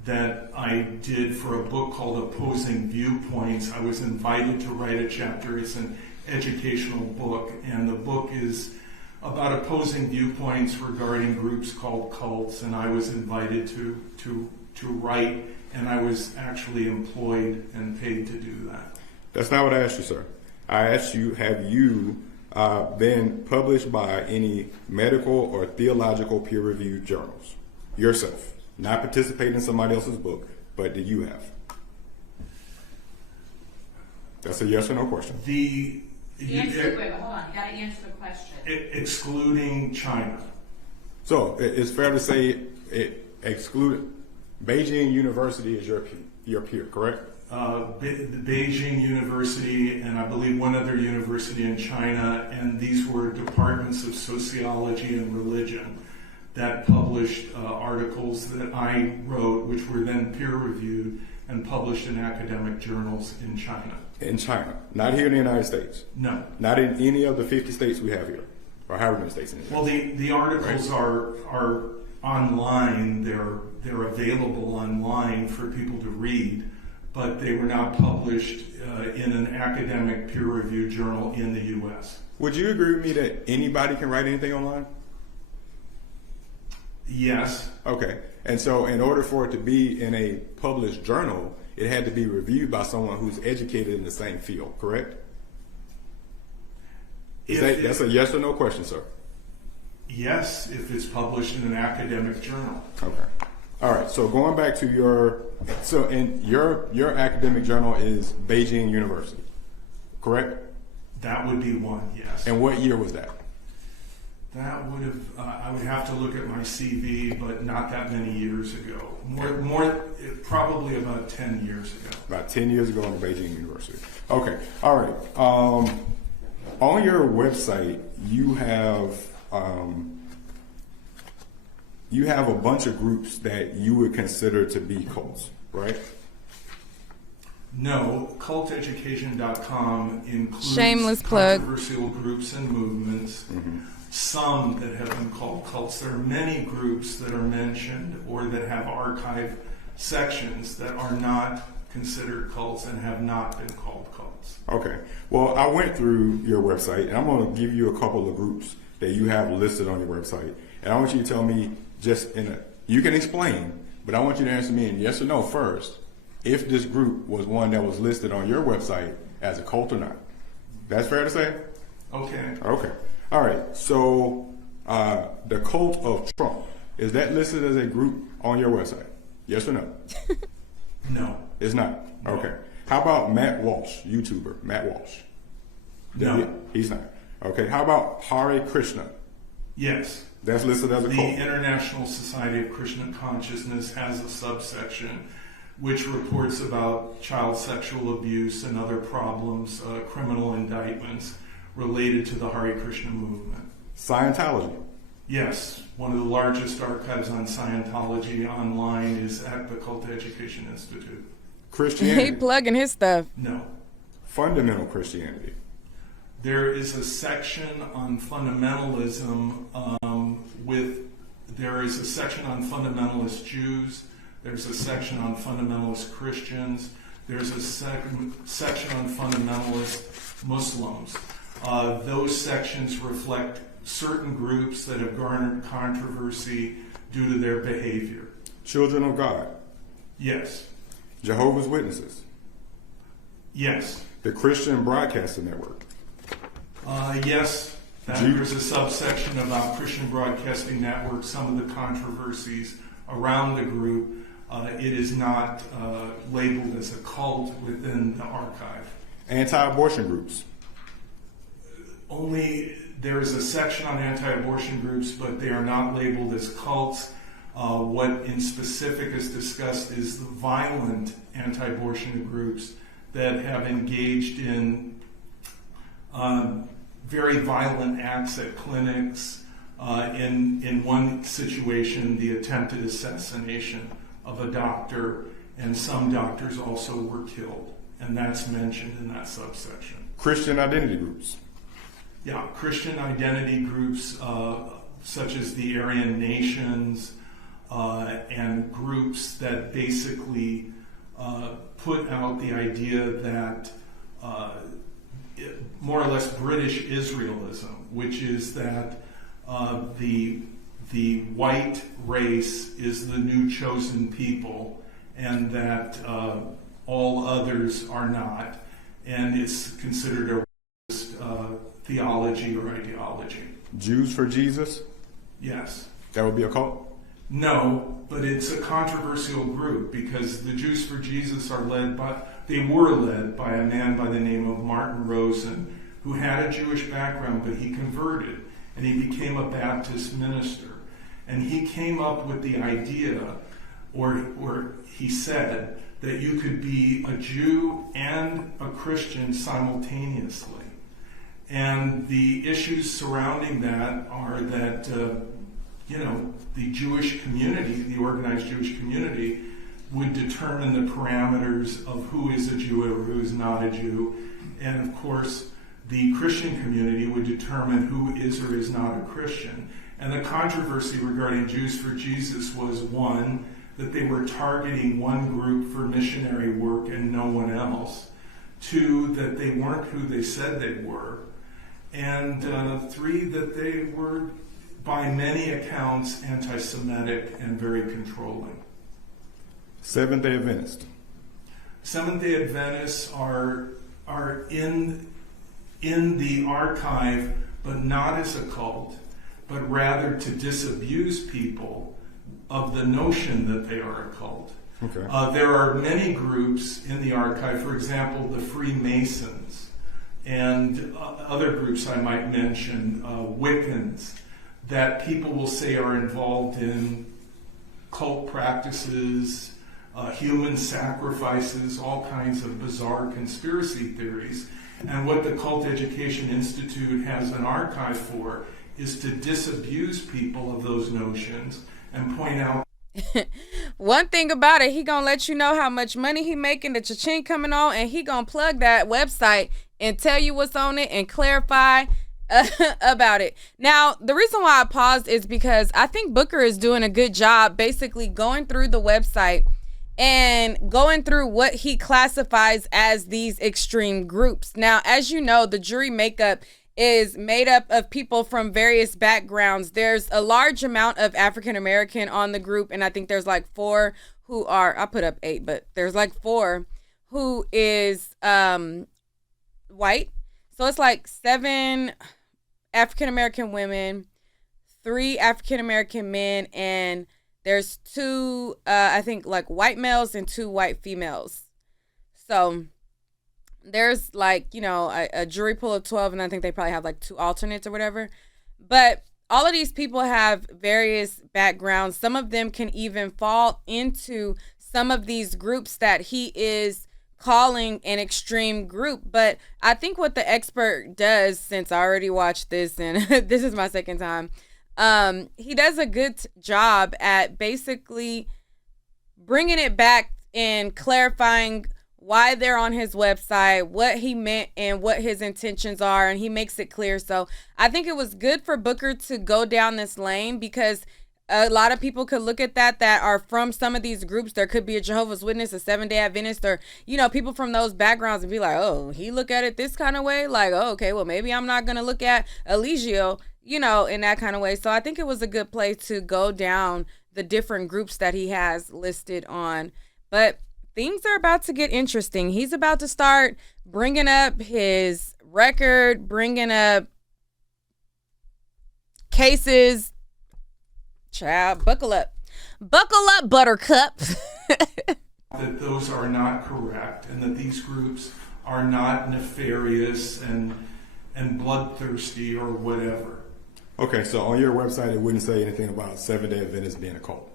that I did for a book called Opposing Viewpoints. I was invited to write a chapter. It's an educational book, and the book is about opposing viewpoints regarding groups called cults, and I was invited to write, and I was actually employed and paid to do that. That's not what I asked you, sir. I asked you, have you been published by any medical or theological peer-reviewed journals yourself? Not participating in somebody else's book, but did you have? That's a yes or no question. Wait, hold on. You got to answer the question. Excluding China. So it's fair to say excluded Beijing University is your peer, correct? Beijing University and I believe one other university in China, and these were departments of sociology and religion that published articles that I wrote, which were then peer-reviewed and published in academic journals in China. In China, not here in the United States. No. Not in any of the 50 states we have here, or however many states in the Well, the articles are online. They're available online for people to read, but they were not published in an academic peer-reviewed journal in the U.S. Would you agree with me that anybody can write anything online? Yes. Okay. And so in order for it to be in a published journal, it had to be reviewed by someone who's educated in the same field, correct? That's a yes or no question, sir? Yes, if it's published in an academic journal. Okay. All right. So going back to your academic journal is Beijing University, correct? That would be one, yes. And what year was that? That would have, I would have to look at my CV, but not that many years ago. Probably about 10 years ago. About 10 years ago on Beijing University. Okay. All right. On your website, you have a bunch of groups that you would consider to be cults, right? No, culteducation.com includes Shameless plug. controversial groups and movements, some that have been called cults. There are many groups that are mentioned or that have archive sections that are not considered cults and have not been called cults. Okay. Well, I went through your website, and I'm going to give you a couple of groups that you have listed on your website. And I want you to tell me you can explain, but I want you to answer me in yes or no first, if this group was one that was listed on your website as a cult or not. That's fair to say? Okay. Okay. All right. So the cult of Trump, is that listed as a group on your website? Yes or no? No. It's not. Okay. How about Matt Walsh, YouTuber, Matt Walsh? No. He's not. Okay. How about Hare Krishna? Yes. That's listed as a The cult. International Society of Krishna Consciousness has a subsection which reports about child sexual abuse and other problems, criminal indictments related to the Hare Krishna movement. Scientology. Yes, one of the largest archives on Scientology online is at the Cult Education Institute. Christianity. He plugging his stuff. No. Fundamental Christianity. There is a section on fundamentalism there is a section on fundamentalist Jews, there's a section on fundamentalist Christians, there's a section on fundamentalist Muslims. Those sections reflect certain groups that have garnered controversy due to their behavior. Children of God. Yes. Jehovah's Witnesses. Yes. The Christian Broadcasting Network. Yes. There's a subsection about Christian Broadcasting Network, some of the controversies around the group. It is not labeled as a cult within the archive. Anti-abortion groups. Only there is a section on anti-abortion groups, but they are not labeled as cults. What in specific is discussed is the violent anti-abortion groups that have engaged in very violent acts at clinics. In one situation, the attempted assassination of a doctor, and some doctors also were killed, and that's mentioned in that subsection. Christian identity groups. Yeah, Christian identity groups such as the Aryan Nations and groups that basically put out the idea that more or less British Israelism, which is that the white race is the new chosen people and that all others are not, and it's considered a theology or ideology. Jews for Jesus? Yes. That would be a cult? No, but it's a controversial group because the Jews for Jesus were led by a man by the name of Martin Rosen, who had a Jewish background, but he converted and he became a Baptist minister. And he came up with the idea, or he said, that you could be a Jew and a Christian simultaneously. And the issues surrounding that are that, the Jewish community, the organized Jewish community, would determine the parameters of who is a Jew or who is not a Jew. And of course, the Christian community would determine who is or is not a Christian. And the controversy regarding Jews for Jesus was, one, that they were targeting one group for missionary work and no one else. Two, that they weren't who they said they were. And three, that they were, by many accounts, anti-Semitic and very controlling. Seventh-day Adventists. Seventh-day Adventists are in the archive, but not as a cult, but rather to disabuse people of the notion that they are a cult. Okay. There are many groups in the archive, for example, the Freemasons, and other groups I might mention, Wiccans, that people will say are involved in cult practices, human sacrifices, all kinds of bizarre conspiracy theories. And what the Cult Education Institute has an archive for is to disabuse people of those notions and point out. One thing about it, he gonna let you know how much money he making, the cha-ching coming on, and he gonna plug that website and tell you what's on it and clarify about it. Now, the reason why I paused is because I think Booker is doing a good job basically going through the website and going through what he classifies as these extreme groups. Now, as you know, the jury makeup is made up of people from various backgrounds. There's a large amount of African American on the group, and I think there's like 4 who are, I put up 8, but there's like 4 who is white. So it's like 7 African American women, 3 African American men, and there's 2, I think, like white males and 2 white females. So there's like, a jury pool of 12, and I think they probably have like 2 alternates or whatever. But all of these people have various backgrounds. Some of them can even fall into some of these groups that he is calling an extreme group. But I think what the expert does, since I already watched this and this is my second time, he does a good job at basically bringing it back and clarifying why they're on his website, what he meant and what his intentions are, and he makes it clear. So I think it was good for Booker to go down this lane, because a lot of people could look at that are from some of these groups. There could be a Jehovah's Witness, a Seventh-day Adventist, or, you know, people from those backgrounds, and be like, oh, he look at it this kind of way. Like, oh, okay, well, maybe I'm not going to look at Eligio, you know, in that kind of way. So I think it was a good place to go down the different groups that he has listed on. But things are about to get interesting. He's about to start bringing up his record, bringing up cases. Child, buckle up, buttercup. That those are not correct, and that these groups are not nefarious and bloodthirsty or whatever. Okay, so on your website, it wouldn't say anything about Seventh-day Adventists being a cult.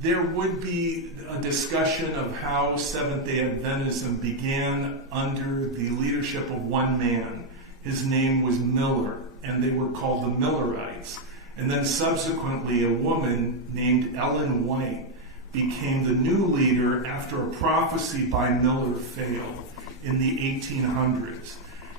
There would be a discussion of how Seventh-day Adventism began under the leadership of one man. His name was Miller, and they were called the Millerites. And then subsequently, a woman named Ellen White became the new leader after a prophecy by Miller failed in the 1800s.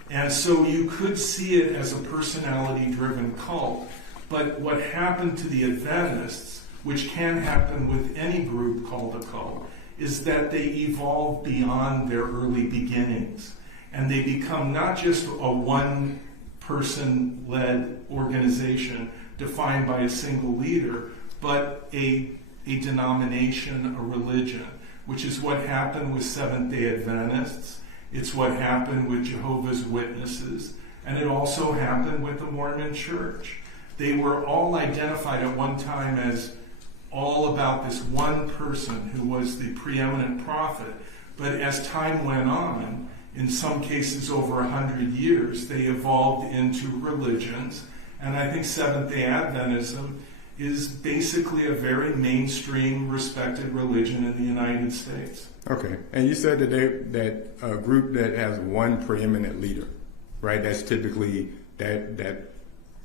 And so you could see it as a personality-driven cult. But what happened to the Adventists, which can happen with any group called a cult, is that they evolve beyond their early beginnings. And they become not just a one-person-led organization defined by a single leader, but a denomination, a religion, which is what happened with Seventh-day Adventists. It's what happened with Jehovah's Witnesses, and it also happened with the Mormon Church. They were all identified at one time as all about this one person who was the preeminent prophet. But as time went on, in some cases over 100 years, they evolved into religions. And I think Seventh-day Adventism is basically a very mainstream, respected religion in the United States. Okay, and you said that a group that has one preeminent leader, right? That's typically that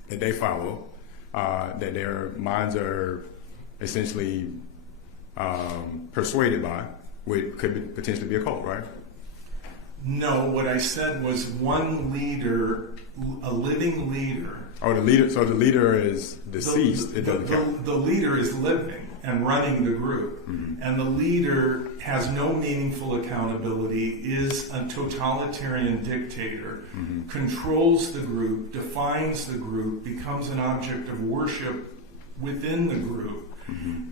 they follow, that their minds are essentially persuaded by, which could potentially be a cult, right? No, what I said was one leader, a living leader. Oh, the leader. So the leader is deceased. It doesn't count. The leader is living and running the group, and the leader has no meaningful accountability, is a totalitarian dictator, controls the group, defines the group, becomes an object of worship within the group,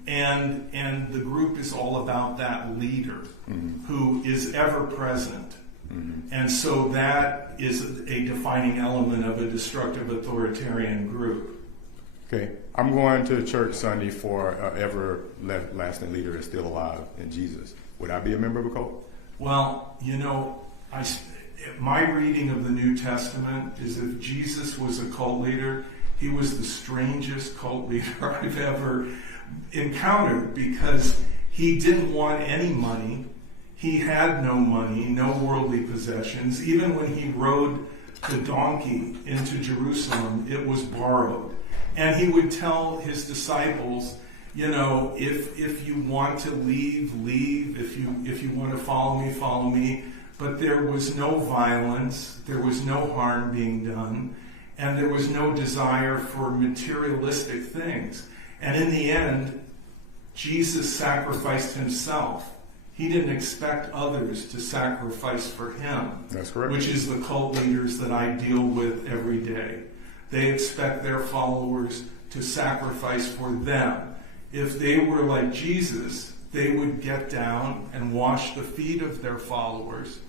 and the group is all about that leader who is ever present. And so that is a defining element of a destructive authoritarian group. Okay, I'm going to church Sunday for an everlasting leader that's still alive in Jesus. Would I be a member of a cult? Well, you know, my reading of the New Testament is if Jesus was a cult leader, he was the strangest cult leader I've ever encountered, because he didn't want any money. He had no money, no worldly possessions. Even when he rode the donkey into Jerusalem, it was borrowed. And he would tell his disciples, you know, if you want to leave, leave. If you want to follow me. But there was no violence. There was no harm being done. And there was no desire for materialistic things. And in the end, Jesus sacrificed himself. He didn't expect others to sacrifice for him. That's correct. Which is the cult leaders that I deal with every day. They expect their followers to sacrifice for them. If they were like Jesus, they would get down and wash the feet of their followers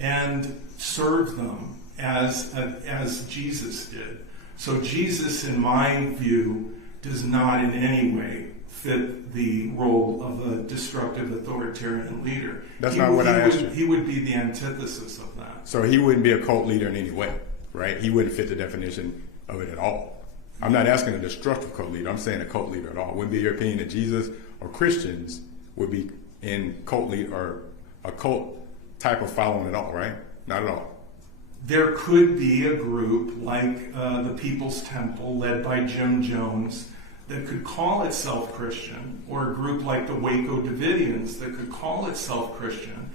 and serve them as Jesus did. So Jesus, in my view, does not in any way fit the role of a destructive authoritarian leader. That's not what I asked you. He would be the antithesis of that. So he wouldn't be a cult leader in any way, right? He wouldn't fit the definition of it at all. I'm not asking a destructive cult leader. I'm saying a cult leader at all. It wouldn't be your opinion that Jesus or Christians would be in cult leader or a cult type of following at all, right? Not at all. There could be a group like the People's Temple, led by Jim Jones, that could call itself Christian, or a group like the Waco Davidians that could call itself Christian,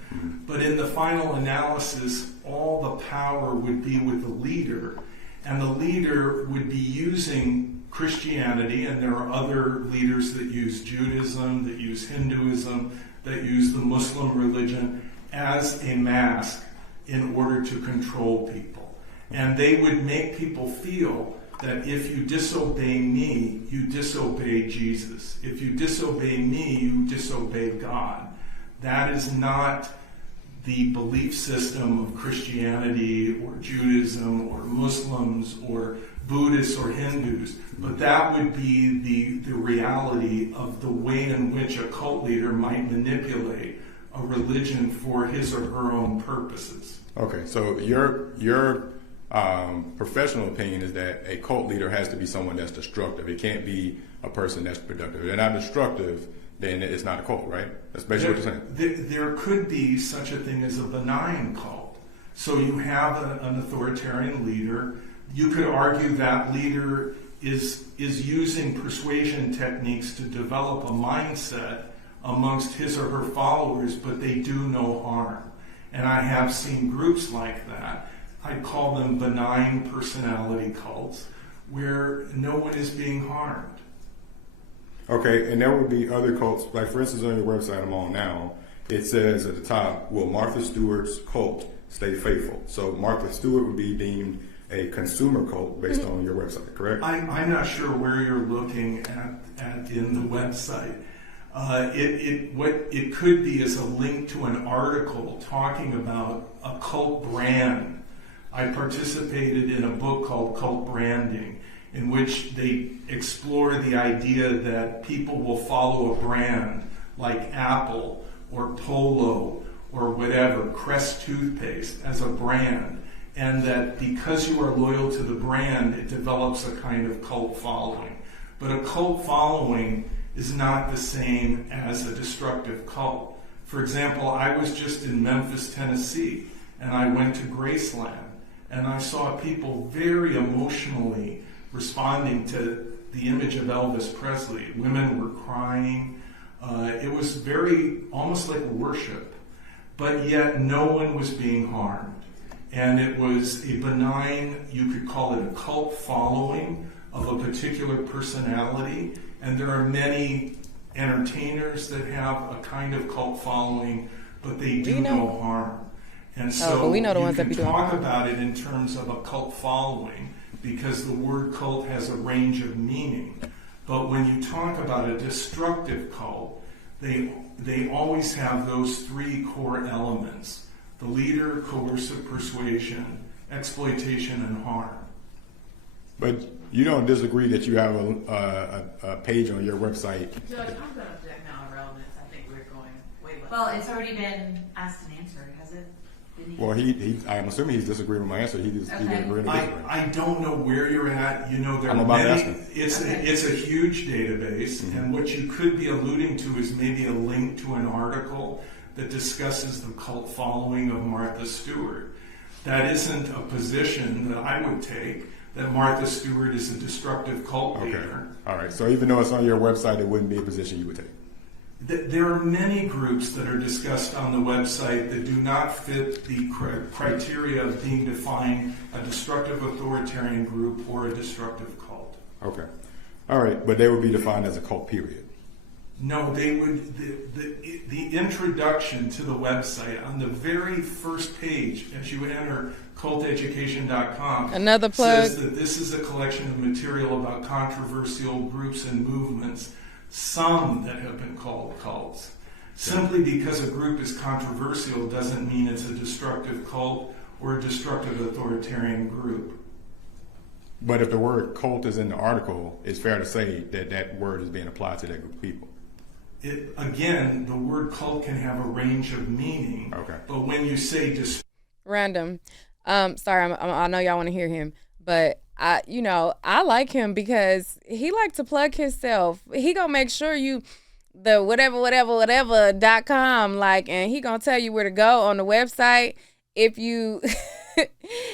but in the final analysis, all the power would be with the leader, and the leader would be using Christianity, and there are other leaders that use Judaism, that use Hinduism, that use the Muslim religion as a mask in order to control people. And they would make people feel that if you disobey me, you disobey Jesus. If you disobey me, you disobey God. That is not the belief system of Christianity or Judaism or Muslims or Buddhists or Hindus, but that would be the reality of the way in which a cult leader might manipulate a religion for his or her own purposes. Okay, so your professional opinion is that a cult leader has to be someone that's destructive. It can't be a person that's productive. If they're not destructive, then it's not a cult, right? That's basically what you're saying. There could be such a thing as a benign cult. So you have an authoritarian leader. You could argue that leader is using persuasion techniques to develop a mindset amongst his or her followers, but they do no harm. And I have seen groups like that. I call them benign personality cults, where no one is being harmed. Okay, and there would be other cults, like for instance on your website I'm on now, it says at the top, will Martha Stewart's cult stay faithful? So Martha Stewart would be deemed a consumer cult based on your website, correct? I'm not sure where you're looking at in the website. What it could be is a link to an article talking about a cult brand. I participated in a book called Cult Branding, in which they explore the idea that people will follow a brand like Apple or Polo or whatever, Crest toothpaste as a brand, and that because you are loyal to the brand, it develops a kind of cult following. But a cult following is not the same as a destructive cult. For example, I was just in Memphis, Tennessee, and I went to Graceland, and I saw people very emotionally responding to the image of Elvis Presley. Women were crying. It was very, almost like worship, but yet no one was being harmed. And it was a benign, you could call it a cult following of a particular personality. And there are many entertainers that have a kind of cult following, but they do no harm. And so but we know the you ones that can be doing talk harm. about it in terms of a cult following, because the word cult has a range of meaning. But when you talk about a destructive cult, they always have those three core elements: the leader, coercive persuasion, exploitation, and harm. But you don't disagree that you have a page on your website. Judge, I'm going to object now on relevance. I think we're going way left. Well, it's already been asked and answered, has it? Didn't Well, I'm assuming he's disagreeing with my answer. He didn't agree to disagree. I don't know where you're at. You know, there I'm are about to many. ask him. It's a huge database, and what you could be alluding to is maybe a link to an article that discusses the cult following of Martha Stewart. That isn't a position that I would take, that Martha Stewart is a destructive cult leader. All right. So even though it's on your website, it wouldn't be a position you would take. There are many groups that are discussed on the website that do not fit the criteria of being defined a destructive authoritarian group or a destructive cult. Okay. All right. But they would be defined as a cult, period. No, they would. The introduction to the website, on the very first page, as you enter culteducation.com, Another plug. says that this is a collection of material about controversial groups and movements, some that have been called cults. Simply because a group is controversial doesn't mean it's a destructive cult or a destructive authoritarian group. But if the word cult is in the article, it's fair to say that that word is being applied to that group of people. Again, the word cult can have a range of meaning. Okay. But when you say Random. Sorry, I know y'all want to hear him, but I like him because he like to plug himself. He gonna make sure you the whatever.com, like, and he gonna tell you where to go on the website if you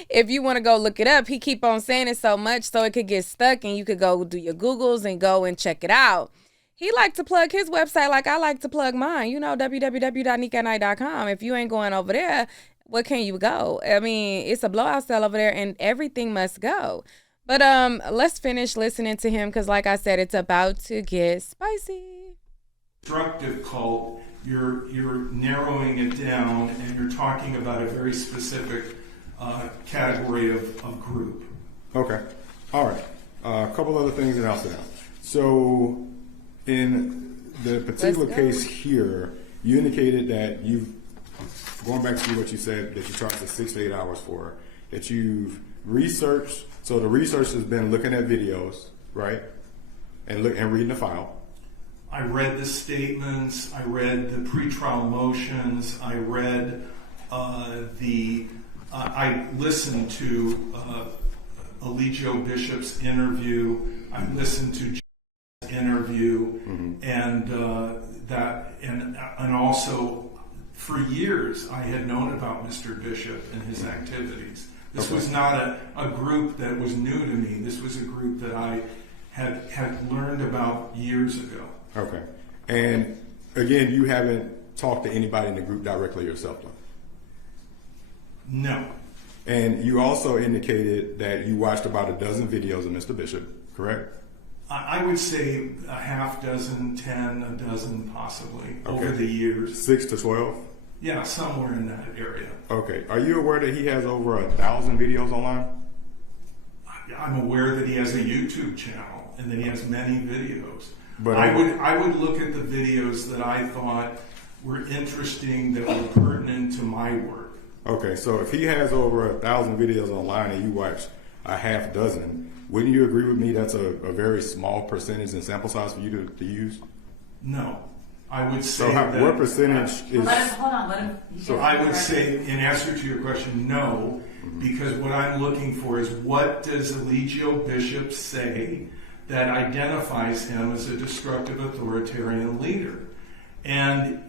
if you want to go look it up, he keep on saying it so much so it could get stuck and you could go do your Googles and go and check it out. He like to plug his website like I like to plug mine, www.nickatnight.com. If you ain't going over there, where can you go? I mean, it's a blowout sale over there and everything must go. But let's finish listening to him because like I said, it's about to get spicy. Destructive cult, you're narrowing it down and you're talking about a very specific category of group. Okay. All right. A couple other things and I'll sit down. So in the particular case here, you indicated that you've, going back to what you said, that you charged us 6 to 8 hours for, that you've researched. So the research has been looking at videos, right? And reading the file. I read the statements, I read the pretrial motions, I read I listened to Eligio Bishop's interview, I listened to Jeff's interview, and also for years I had known about Mr. Bishop and his activities. This was not a group that was new to me. This was a group that I had learned about years ago. Okay. And again, you haven't talked to anybody in the group directly yourself, though? No. And you also indicated that you watched about a dozen videos of Mr. Bishop, correct? I would say a half dozen, 10, a dozen possibly, over the years. 6 to 12? Yeah, somewhere in that area. Okay. Are you aware that he has over 1,000 videos online? I'm aware that he has a YouTube channel and that he has many videos. But I would look at the videos that I thought were interesting, that were pertinent to my work. Okay, so if he has over 1,000 videos online and you watch a half dozen, wouldn't you agree with me that's a very small percentage in sample size for you to use? No. I would say what percentage is... Hold on, let him... So I would say, in answer to your question, no, because what I'm looking for is what does Eligio Bishop say that identifies him as a destructive authoritarian leader? And,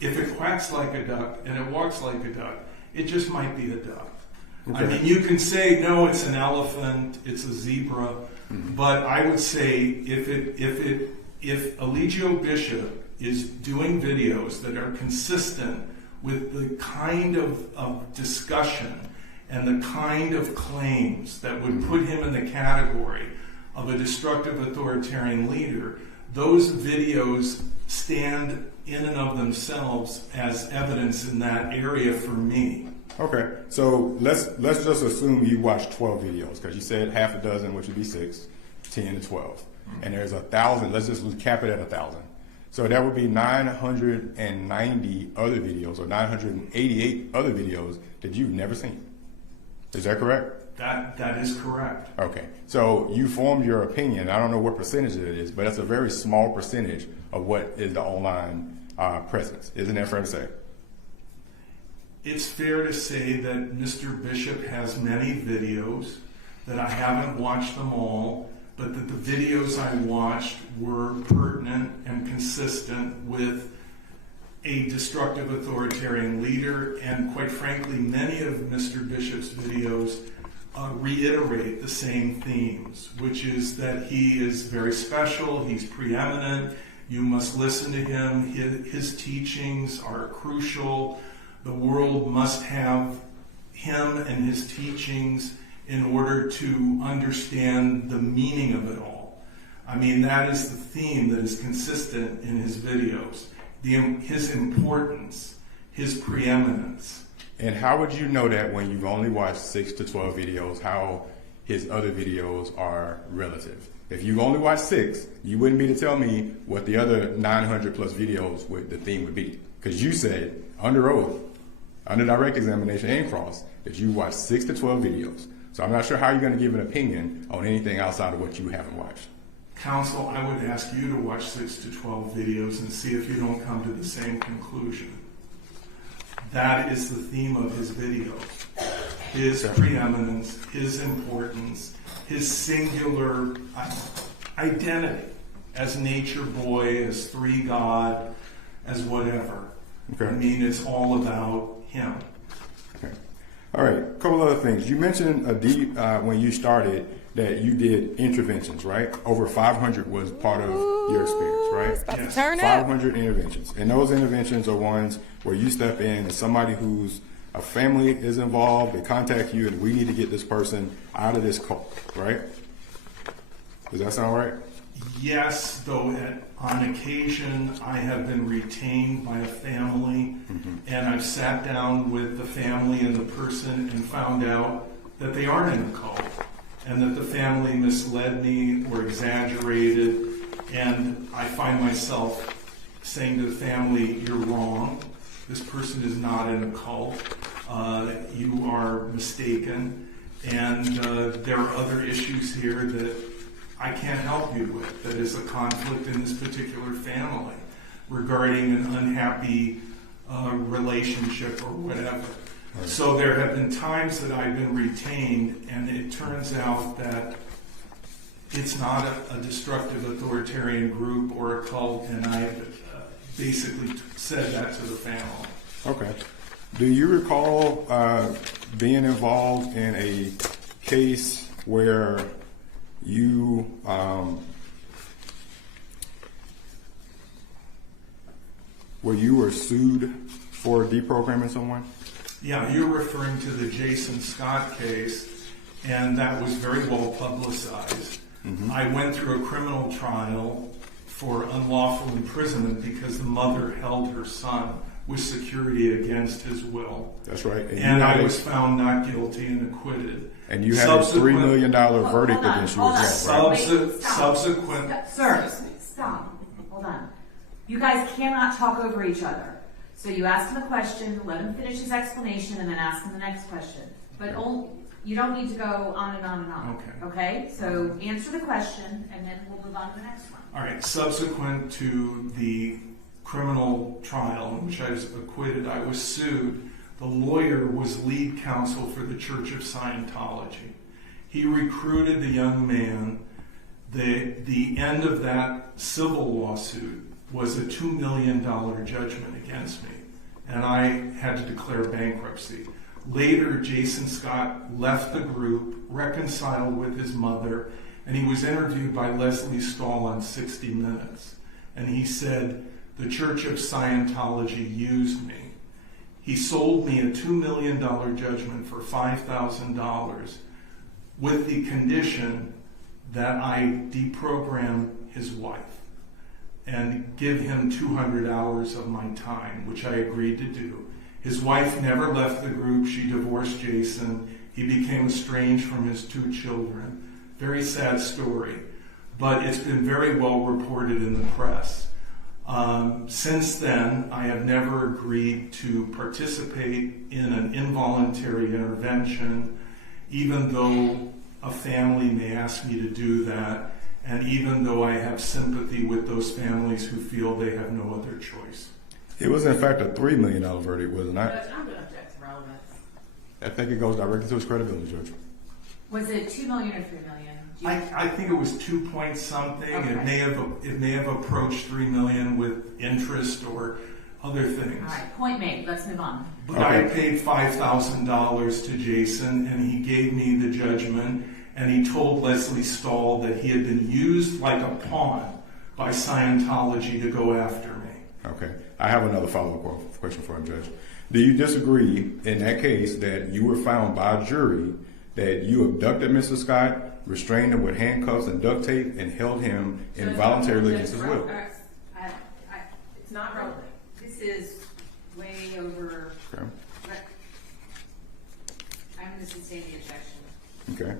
if it quacks like a duck and it walks like a duck, it just might be a duck. Okay. I mean, you can say, no, it's an elephant, it's a zebra, but I would say if Eligio Bishop is doing videos that are consistent with the kind of discussion and the kind of claims that would put him in the category of a destructive authoritarian leader, those videos stand in and of themselves as evidence in that area for me. Okay, so let's just assume you watched 12 videos, because you said half a dozen, which would be 6, 10 to 12. And there's 1,000, let's just cap it at 1,000. So that would be 990 other videos, or 988 other videos that you've never seen. Is that correct? That is correct. Okay, so you formed your opinion. I don't know what percentage it is, but it's a very small percentage of what is the online presence. Isn't that fair to say? It's fair to say that Mr. Bishop has many videos, that I haven't watched them all, but that the videos I watched were pertinent and consistent with a destructive authoritarian leader, and quite frankly, many of Mr. Bishop's videos reiterate the same themes, which is that he is very special, he's preeminent, you must listen to him, his teachings are crucial, the world must have him and his teachings in order to understand the meaning of it all. I mean, that is the theme that is consistent in his videos. His importance, his preeminence. And how would you know that when you've only watched 6 to 12 videos, how his other videos are relative? If you only watched 6, you wouldn't be to tell me what the other 900 plus videos the theme would be. Because you said, under oath, under direct examination and cross, that you watched 6 to 12 videos. So I'm not sure how you're going to give an opinion on anything outside of what you haven't watched. Counsel, I would ask you to watch 6 to 12 videos and see if you don't come to the same conclusion. That is the theme of his videos. His preeminence, his importance, his singular identity as NatureBoy, as 3 God, as whatever. Okay. I mean, it's all about him. All right, a couple other things. You mentioned when you started that you did interventions, right? Over 500 was part of your experience, right? It's about to turn up. 500 interventions. And those interventions are ones where you step in and somebody who's a family is involved, they contact you and we need to get this person out of this cult, right? Does that sound right? Yes, though on occasion I have been retained by a family, and I've sat down with the family and the person and found out that they aren't in a cult, and that the family misled me or exaggerated, and I find myself saying to the family, "You're wrong. This person is not in a cult. You are mistaken, and there are other issues here that I can't help you with, that is a conflict in this particular family regarding an unhappy relationship or whatever." Right. So there have been times that I've been retained, and it turns out that it's not a destructive authoritarian group or a cult, and I basically said that to the family. Okay. Do you recall being involved in a case where you were sued for deprogramming someone? Yeah, you're referring to the Jason Scott case, and that was very well publicized. I went through a criminal trial for unlawful imprisonment because the mother held her son with security against his will. That's right. And I was found not guilty and acquitted. And you had a $3 million verdict against you as well, right? Subsequent. Sir, stop. Hold on. You guys cannot talk over each other. So you ask him a question, let him finish his explanation, and then ask him the next question. But you don't need to go on and on and on. Okay. Okay? So answer the question, and then we'll move on to the next one. All right. Subsequent to the criminal trial in which I was acquitted, I was sued. The lawyer was lead counsel for the Church of Scientology. He recruited the young man. The end of that civil lawsuit was a $2 million judgment against me, and I had to declare bankruptcy. Later, Jason Scott left the group, reconciled with his mother, and he was interviewed by Leslie Stahl on 60 Minutes. And he said, "The Church of Scientology used me." He sold me a $2 million judgment for $5,000 with the condition that I deprogram his wife and give him 200 hours of my time, which I agreed to do. His wife never left the group. She divorced Jason. He became estranged from his 2 children. Very sad story, but it's been very well reported in the press. Since then, I have never agreed to participate in an involuntary intervention, even though a family may ask me to do that, and even though I have sympathy with those families who feel they have no other choice. It was, in fact, a $3 million verdict, was it not? Judge, I'm going to object to relevance. I think it goes directly to his credibility, Judge. Was it $2 million or $3 million? I think it was 2 point something. Okay. It may have approached 3 million with interest or other things. All right, point made. Let's move on. But I paid $5,000 to Jason, and he gave me the judgment, and he told Leslie Stahl that he had been used like a pawn by Scientology to go after me. Okay. I have another follow-up question for him, Judge. Do you disagree in that case that you were found by a jury that you abducted Mr. Scott, restrained him with handcuffs and duct tape, and held him involuntarily against his will? It's not relevant. This is way over. Okay. I'm going to sustain the objection. Okay.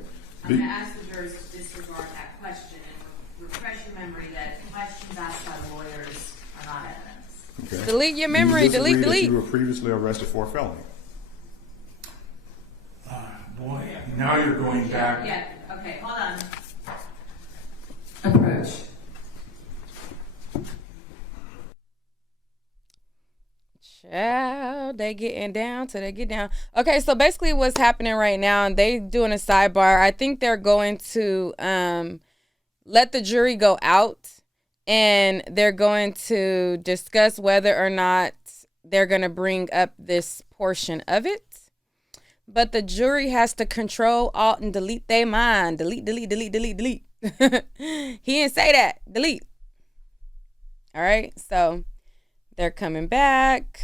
I'm going to ask the jurors to disregard that question and refresh your memory that questions asked by the lawyers are not evidence. Okay. Delete your Do memory. you disagree Delete. that you were previously arrested for a felony? Boy, now you're going back. Yeah, okay, hold on. Approach. Child, they getting down till they get down. Okay, so basically what's happening right now, and they doing a sidebar. I think they're going to let the jury go out, and they're going to discuss whether or not they're going to bring up this portion of it. but the jury has to control, alt, and delete their mind. Delete, delete, delete, delete, delete. He didn't say that. Delete. All right, so they're coming back.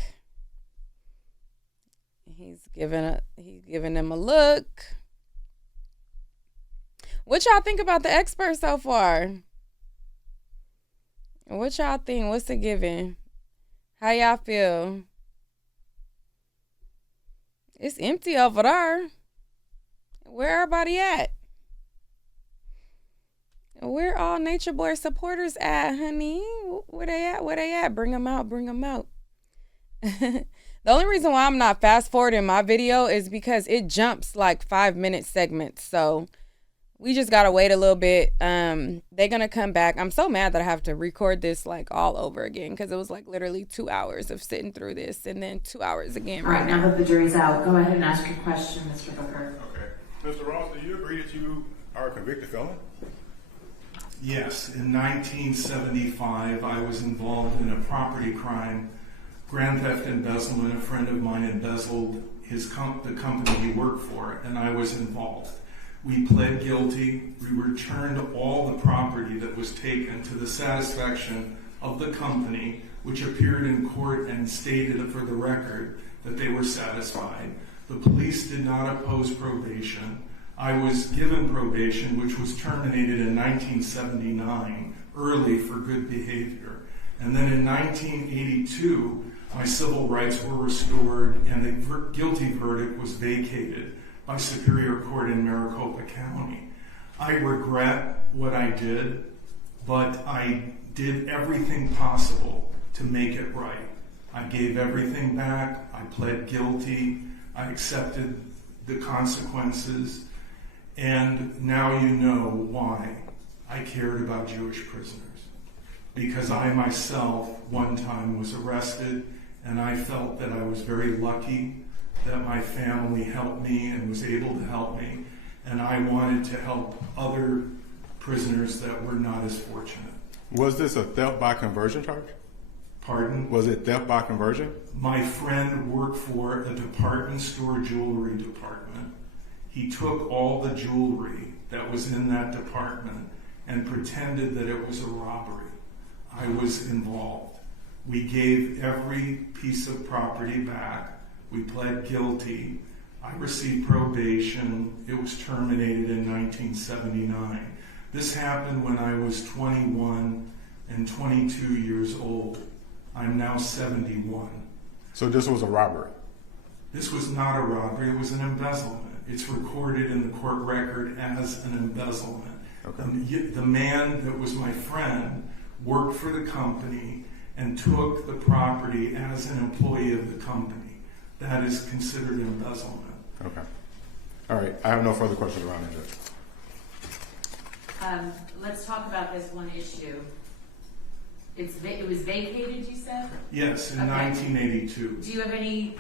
He's giving them a look. What y'all think about the expert so far? What y'all think? What's it giving? How y'all feel? It's empty over there. Where everybody at? Where all NatureBoy supporters at, honey? Where they at? Where they at? Bring them out. Bring them out. The only reason why I'm not fast forwarding my video is because it jumps like 5-minute segments. So we just gotta wait a little bit. They're gonna come back. I'm so mad that I have to record this like all over again because it was like literally 2 hours of sitting through this and then 2 hours again. All right, now that the jury's out, go ahead and ask your question, Mr. Booker. Okay. Mr. Ross, do you agree that you are a convicted felon? Yes, in 1975, I was involved in a property crime, grand theft embezzlement. A friend of mine embezzled the company he worked for, and I was involved. We pled guilty. We returned all the property that was taken to the satisfaction of the company, which appeared in court and stated for the record that they were satisfied. The police did not oppose probation. I was given probation, which was terminated in 1979, early for good behavior. And then in 1982, my civil rights were restored and the guilty verdict was vacated by Superior Court in Maricopa County. I regret what I did, but I did everything possible to make it right. I gave everything back. I pled guilty. I accepted the consequences. And now you know why I cared about Jewish prisoners. Because I myself one time was arrested, and I felt that I was very lucky that my family helped me and was able to help me. And I wanted to help other prisoners that were not as fortunate. Was this a theft by conversion charge? Pardon? Was it theft by conversion? My friend worked for a department store jewelry department. He took all the jewelry that was in that department and pretended that it was a robbery. I was involved. We gave every piece of property back. We pled guilty. I received probation. It was terminated in 1979. This happened when I was 21 and 22 years old. I'm now 71. So this was a robbery? This was not a robbery. It was an embezzlement. It's recorded in the court record as an embezzlement. Okay. The man that was my friend worked for the company and took the property as an employee of the company. That is considered embezzlement. Okay. All right. I have no further questions around it, Judge. Let's talk about this one issue. It was vacated, you said? Yes, in Okay. 1982. Do you have any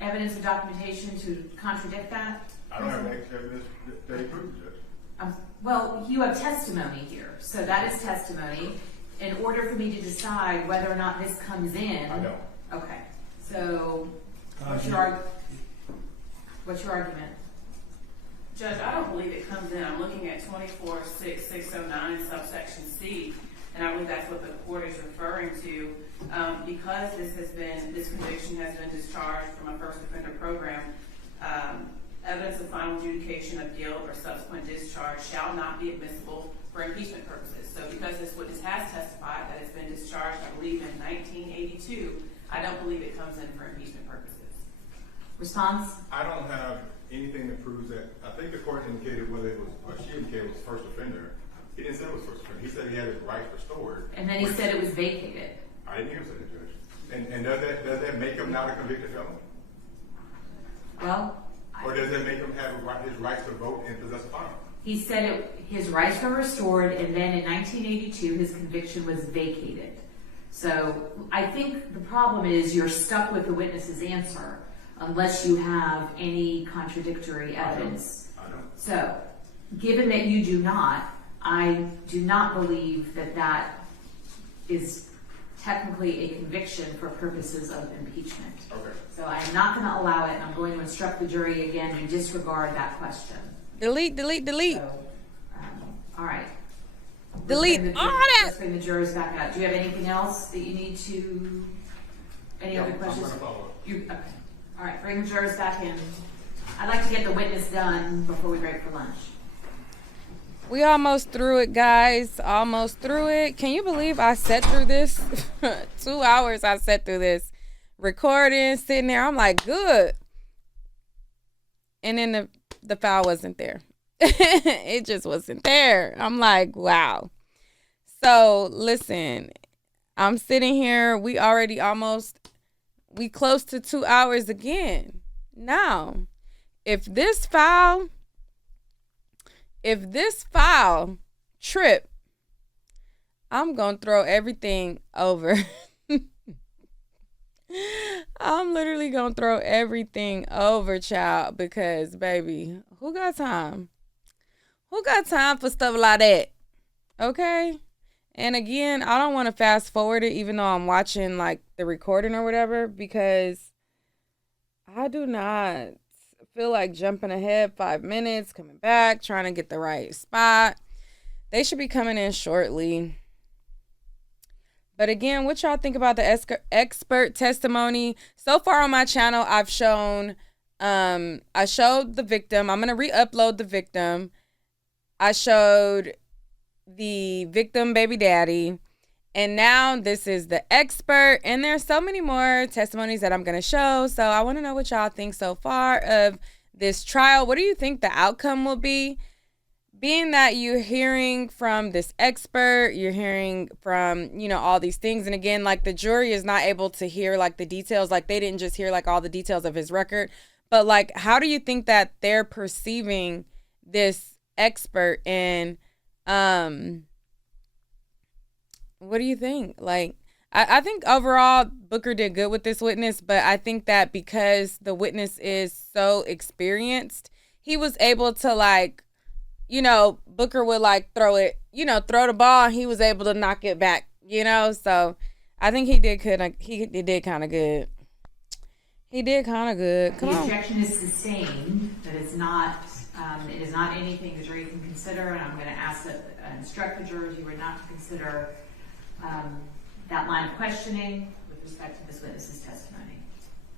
evidence or documentation to contradict that? I don't have any evidence that he proved it, Judge. Well, you have testimony here, so that is testimony. In order for me to decide whether or not this comes in... I don't. Okay. So, what's your argument? Judge, I don't believe it comes in. I'm looking at 24-6-609 in subsection C, and I believe that's what the court is referring to. Because this conviction has been discharged from a first offender program, evidence of final adjudication of guilt or subsequent discharge shall not be admissible for impeachment purposes. So because this witness has testified that it's been discharged, I believe in 1982, I don't believe it comes in for impeachment purposes. Response? I don't have anything that proves that. I think the court indicated whether it was, or she indicated it was first offender. He didn't say it was first offender. He said he had his rights restored. And then he said it was vacated. I didn't hear him say that, Judge. And does that make him not a convicted felon? Well... Or does that make him have his rights to vote and possess a firearm? He said his rights were restored, and then in 1982, his conviction was vacated. So I think the problem is you're stuck with the witness's answer unless you have any contradictory evidence. I don't. So, given that you do not, I do not believe that that is technically a conviction for purposes of impeachment. Okay. So I am not going to allow it, and I'm going to instruct the jury again to disregard that question. Delete, delete, delete. So, all right. Delete all that. Let's bring the jurors back up. Do you have anything else that you need to, any other questions? Okay. All right, bring the jurors back in. I'd like to get the witness done before we break for lunch. We almost through it, guys. Almost through it. Can you believe I sat through this? 2 hours I sat through this. Recording, sitting there. I'm like, good. And then the file wasn't there. It just wasn't there. I'm like, wow. So listen, I'm sitting here. We close to 2 hours again. Now, if this file trip, I'm going to throw everything over. I'm literally going to throw everything over, child, because, baby, who got time? Who got time for stuff like that? Okay? And again, I don't want to fast forward it even though I'm watching, like, the recording or whatever, because I do not feel like jumping ahead 5 minutes, coming back, trying to get the right spot. They should be coming in shortly. But again, what y'all think about the expert testimony? So far on my channel, I've shown, I showed the victim. I'm going to re-upload the victim. I showed the victim baby daddy. And now this is the expert. And there's so many more testimonies that I'm going to show. So I want to know what y'all think so far of this trial. What do you think the outcome will be? Being that you're hearing from this expert, you're hearing from, you know, all these things. And again, like, the jury is not able to hear, like, the details. Like, they didn't just hear, like, all the details of his record. But, like, how do you think that they're perceiving this expert? And what do you think? Like, I think overall Booker did good with this witness. But I think that because the witness is so experienced, he was able to, like, you know, Booker would, like, throw the ball, and he was able to knock it back, you know? So I think he did good. He did kind of good. He did kind of good. Come on. The objection is sustained, but it's not, it is not anything the jury can consider, and I'm going to ask that, instruct the jurors you were not to consider that line of questioning with respect to this witness's testimony.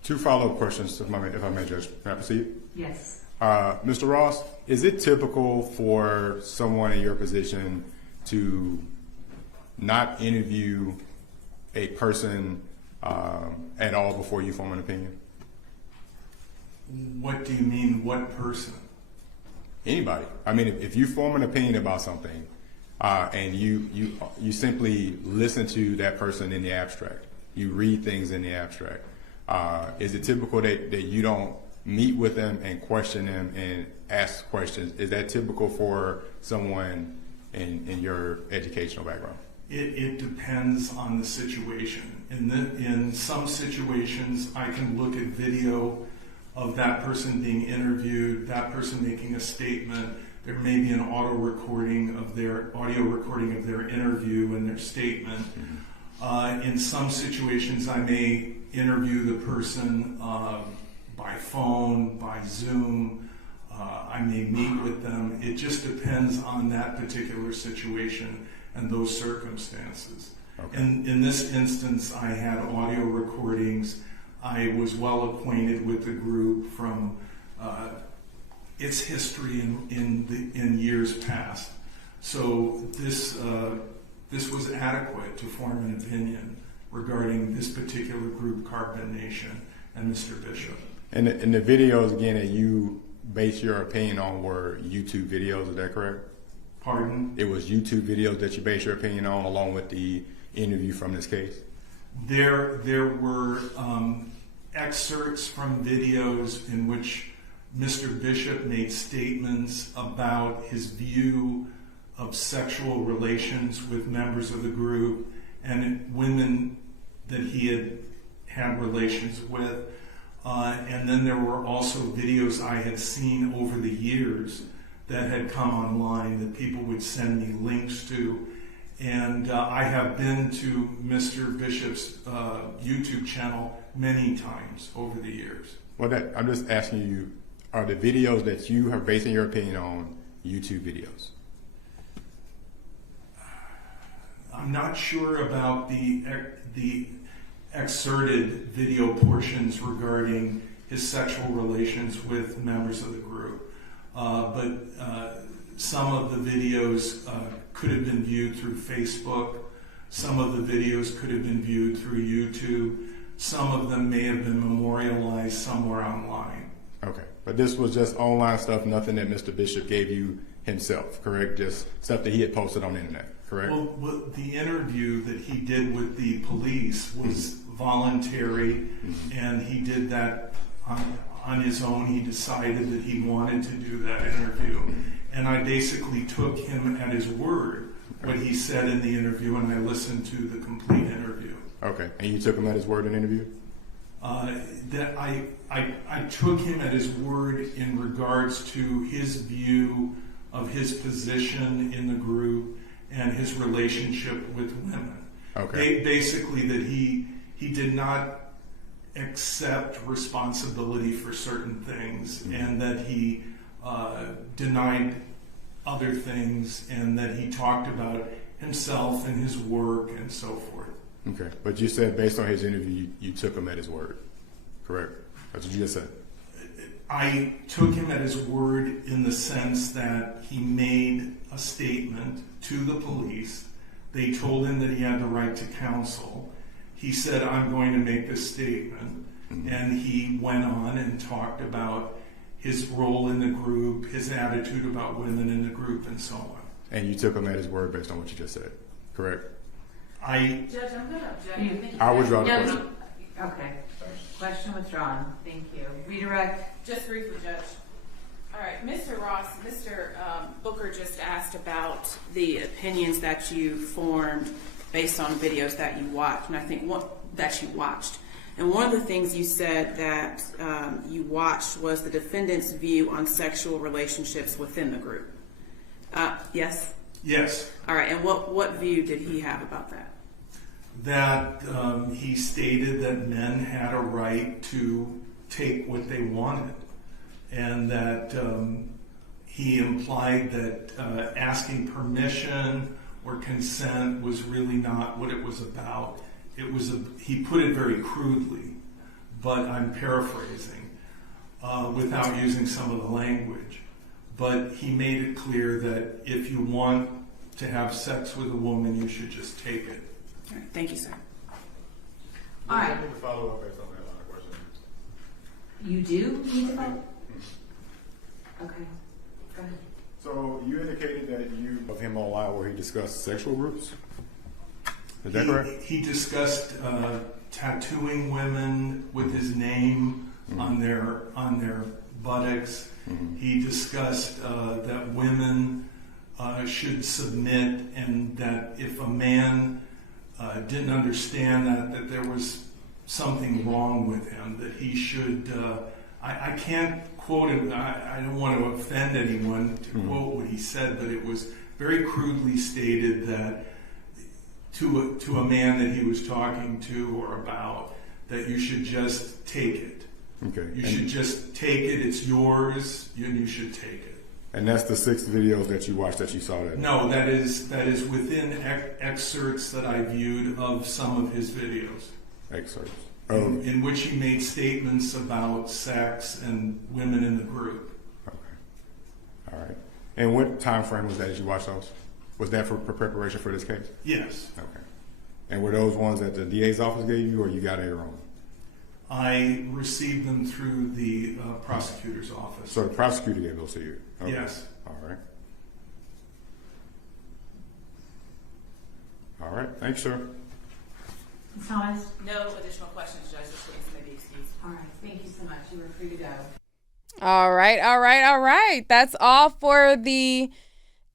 2 follow-up questions, if I may, Judge. Can I proceed? Yes. Mr. Ross, is it typical for someone in your position to not interview a person at all before you form an opinion? What do you mean, what person? Anybody. I mean, if you form an opinion about something and you simply listen to that person in the abstract, you read things in the abstract, is it typical that you don't meet with them and question them and ask questions? Is that typical for someone in your educational background? It depends on the situation. In some situations, I can look at video of that person being interviewed, that person making a statement. There may be an audio recording of their interview and their statement. In some situations, I may interview the person by phone, by Zoom. I may meet with them. It just depends on that particular situation and those circumstances. Okay. In this instance, I had audio recordings. I was well acquainted with the group from its history in years past. So this was adequate to form an opinion regarding this particular group, Carbon Nation and Mr. Bishop. And the videos, again, that you base your opinion on were YouTube videos, is that correct? Pardon? It was YouTube videos that you base your opinion on, along with the interview from this case? There were excerpts from videos in which Mr. Bishop made statements about his view of sexual relations with members of the group and women that he had relations with. And then there were also videos I had seen over the years that had come online that people would send me links to. And I have been to Mr. Bishop's YouTube channel many times over the years. Well, I'm just asking you, are the videos that you are basing your opinion on YouTube videos? I'm not sure about the excerpted video portions regarding his sexual relations with members of the group, but some of the videos could have been viewed through Facebook. Some of the videos could have been viewed through YouTube. Some of them may have been memorialized somewhere online. Okay, but this was just online stuff, nothing that Mr. Bishop gave you himself, correct? Just stuff that he had posted on the internet, correct? Well, the interview that he did with the police was voluntary, and he did that on his own. He decided that he wanted to do that interview, and I basically took him at his word, what he said in the interview, and I listened to the complete interview. Okay, and you took him at his word in the interview? That I took him at his word in regards to his view of his position in the group and his relationship with women. Okay. Basically that he did not accept responsibility for certain things, and that he denied other things, and that he talked about himself and his work and so forth. Okay, but you said based on his interview, you took him at his word, correct? That's what you just said. I took him at his word in the sense that he made a statement to the police. They told him that he had the right to counsel. He said, I'm going to make this statement. And he went on and talked about his role in the group, his attitude about women in the group, and so on. And you took him at his word based on what you just said, correct? Judge, I'm going to object. I withdraw the No, question. okay. Question withdrawn. Thank you. Redirect. Just briefly, Judge. All right, Mr. Ross, Mr. Booker just asked about the opinions that you formed based on videos that you watched, and I think that you watched. And one of the things you said that you watched was the defendant's view on sexual relationships within the group. Yes? Yes. All right, and what view did he have about that? That he stated that men had a right to take what they wanted, and that he implied that asking permission or consent was really not what it was about. He put it very crudely, but I'm paraphrasing without using some of the language. But he made it clear that if you want to have sex with a woman, you should just take it. All right, thank you, sir. All right. I need to follow up based on that line of questioning. You do need to vote? Okay. Go ahead. So you indicated that you of him online where he discussed sexual groups. Is that correct? He discussed tattooing women with his name on their buttocks. He discussed that women should submit, and that if a man didn't understand that there was something wrong with him, that he should. I can't quote him. I don't want to offend anyone to quote what he said, but it was very crudely stated that to a man that he was talking to or about, that you should just take it. Okay. You should just take it. It's yours, and you should take it. And that's the 6 videos that you watched that you saw that? No, that is within excerpts that I viewed of some of his videos. Excerpts. In which he made statements about sex and women in the group. Okay. All right. And what time frame was that as you watched those? Was that for preparation for this case? Yes. Okay. And were those ones that the DA's office gave you, or you got it your own? I received them through the prosecutor's office. So the prosecutor gave those to you? Okay. Yes. All right. All right. Thanks, sir. Ms. Thomas? No additional questions, Judge. This witness may be excused. All right. Thank you so much. You are free to go. All right. That's all for the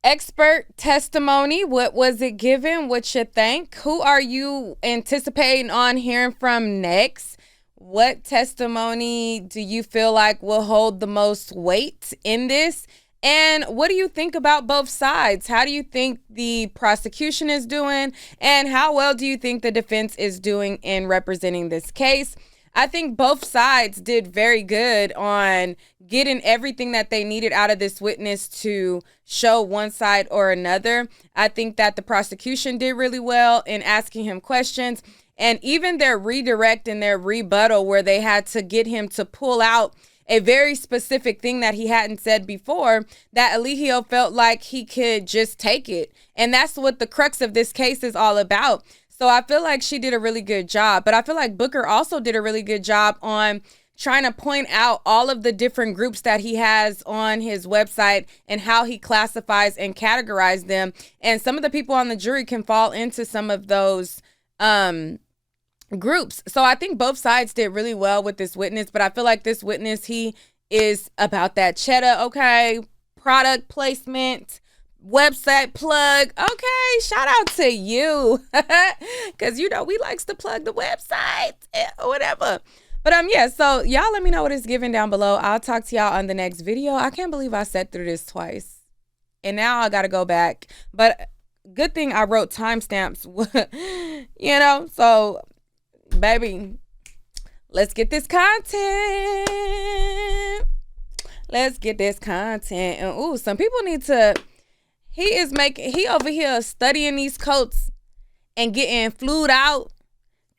expert testimony. What was it given? What you think? Who are you anticipating on hearing from next? What testimony do you feel like will hold the most weight in this? And what do you think about both sides? How do you think the prosecution is doing? And how well do you think the defense is doing in representing this case? I think both sides did very good on getting everything that they needed out of this witness to show one side or another. I think that the prosecution did really well in asking him questions, and even their redirect and their rebuttal where they had to get him to pull out a very specific thing that he hadn't said before, that Eligio felt like he could just take it. And that's what the crux of this case is all about. So I feel like she did a really good job, but I feel like Booker also did a really good job on trying to point out all of the different groups that he has on his website and how he classifies and categorizes them. And some of the people on the jury can fall into some of those groups. So I think both sides did really well with this witness, but I feel like this witness, he is about that cheddar, okay? Product placement, website plug. Okay, shout out to you. Because, you know, we likes to plug the website or whatever. But yeah, so y'all let me know what it's giving down below. I'll talk to y'all on the next video. I can't believe I sat through this twice. And now I got to go back. But good thing I wrote timestamps, you know, so baby, let's get this content. Let's get this content. And ooh, some people need to, he over here studying these coats and getting flued out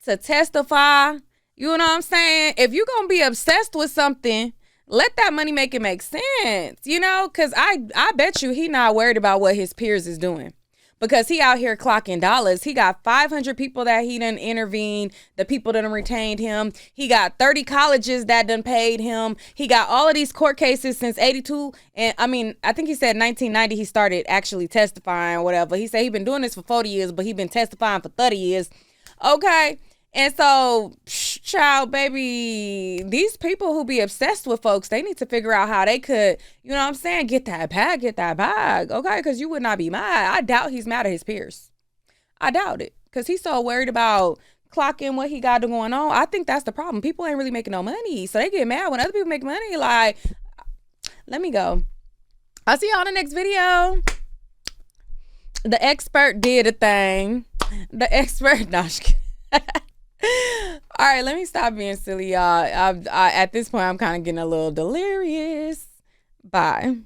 to testify. You know what I'm saying? If you're going to be obsessed with something, let that money make it make sense, you know? Because I bet you he not worried about what his peers is doing. Because he out here clocking dollars. He got 500 people that he done intervened. The people that done retained him. He got 30 colleges that done paid him. He got all of these court cases since 82. And I mean, I think he said 1990 he started actually testifying or whatever. He said he been doing this for 40 years, but he been testifying for 30 years. Okay. And so, child, baby, these people who be obsessed with folks, they need to figure out how they could, you know what I'm saying, get that bag, okay? Because you would not be mad. I doubt he's mad at his peers. I doubt it. Because he's so worried about clocking what he got going on. I think that's the problem. People ain't really making no money. So they get mad when other people make money. Like, let me go. I'll see y'all in the next video. The expert did a thing. The expert, no, I'm just kidding. All right, let me stop being silly, y'all. At this point, I'm kind of getting a little delirious. Bye.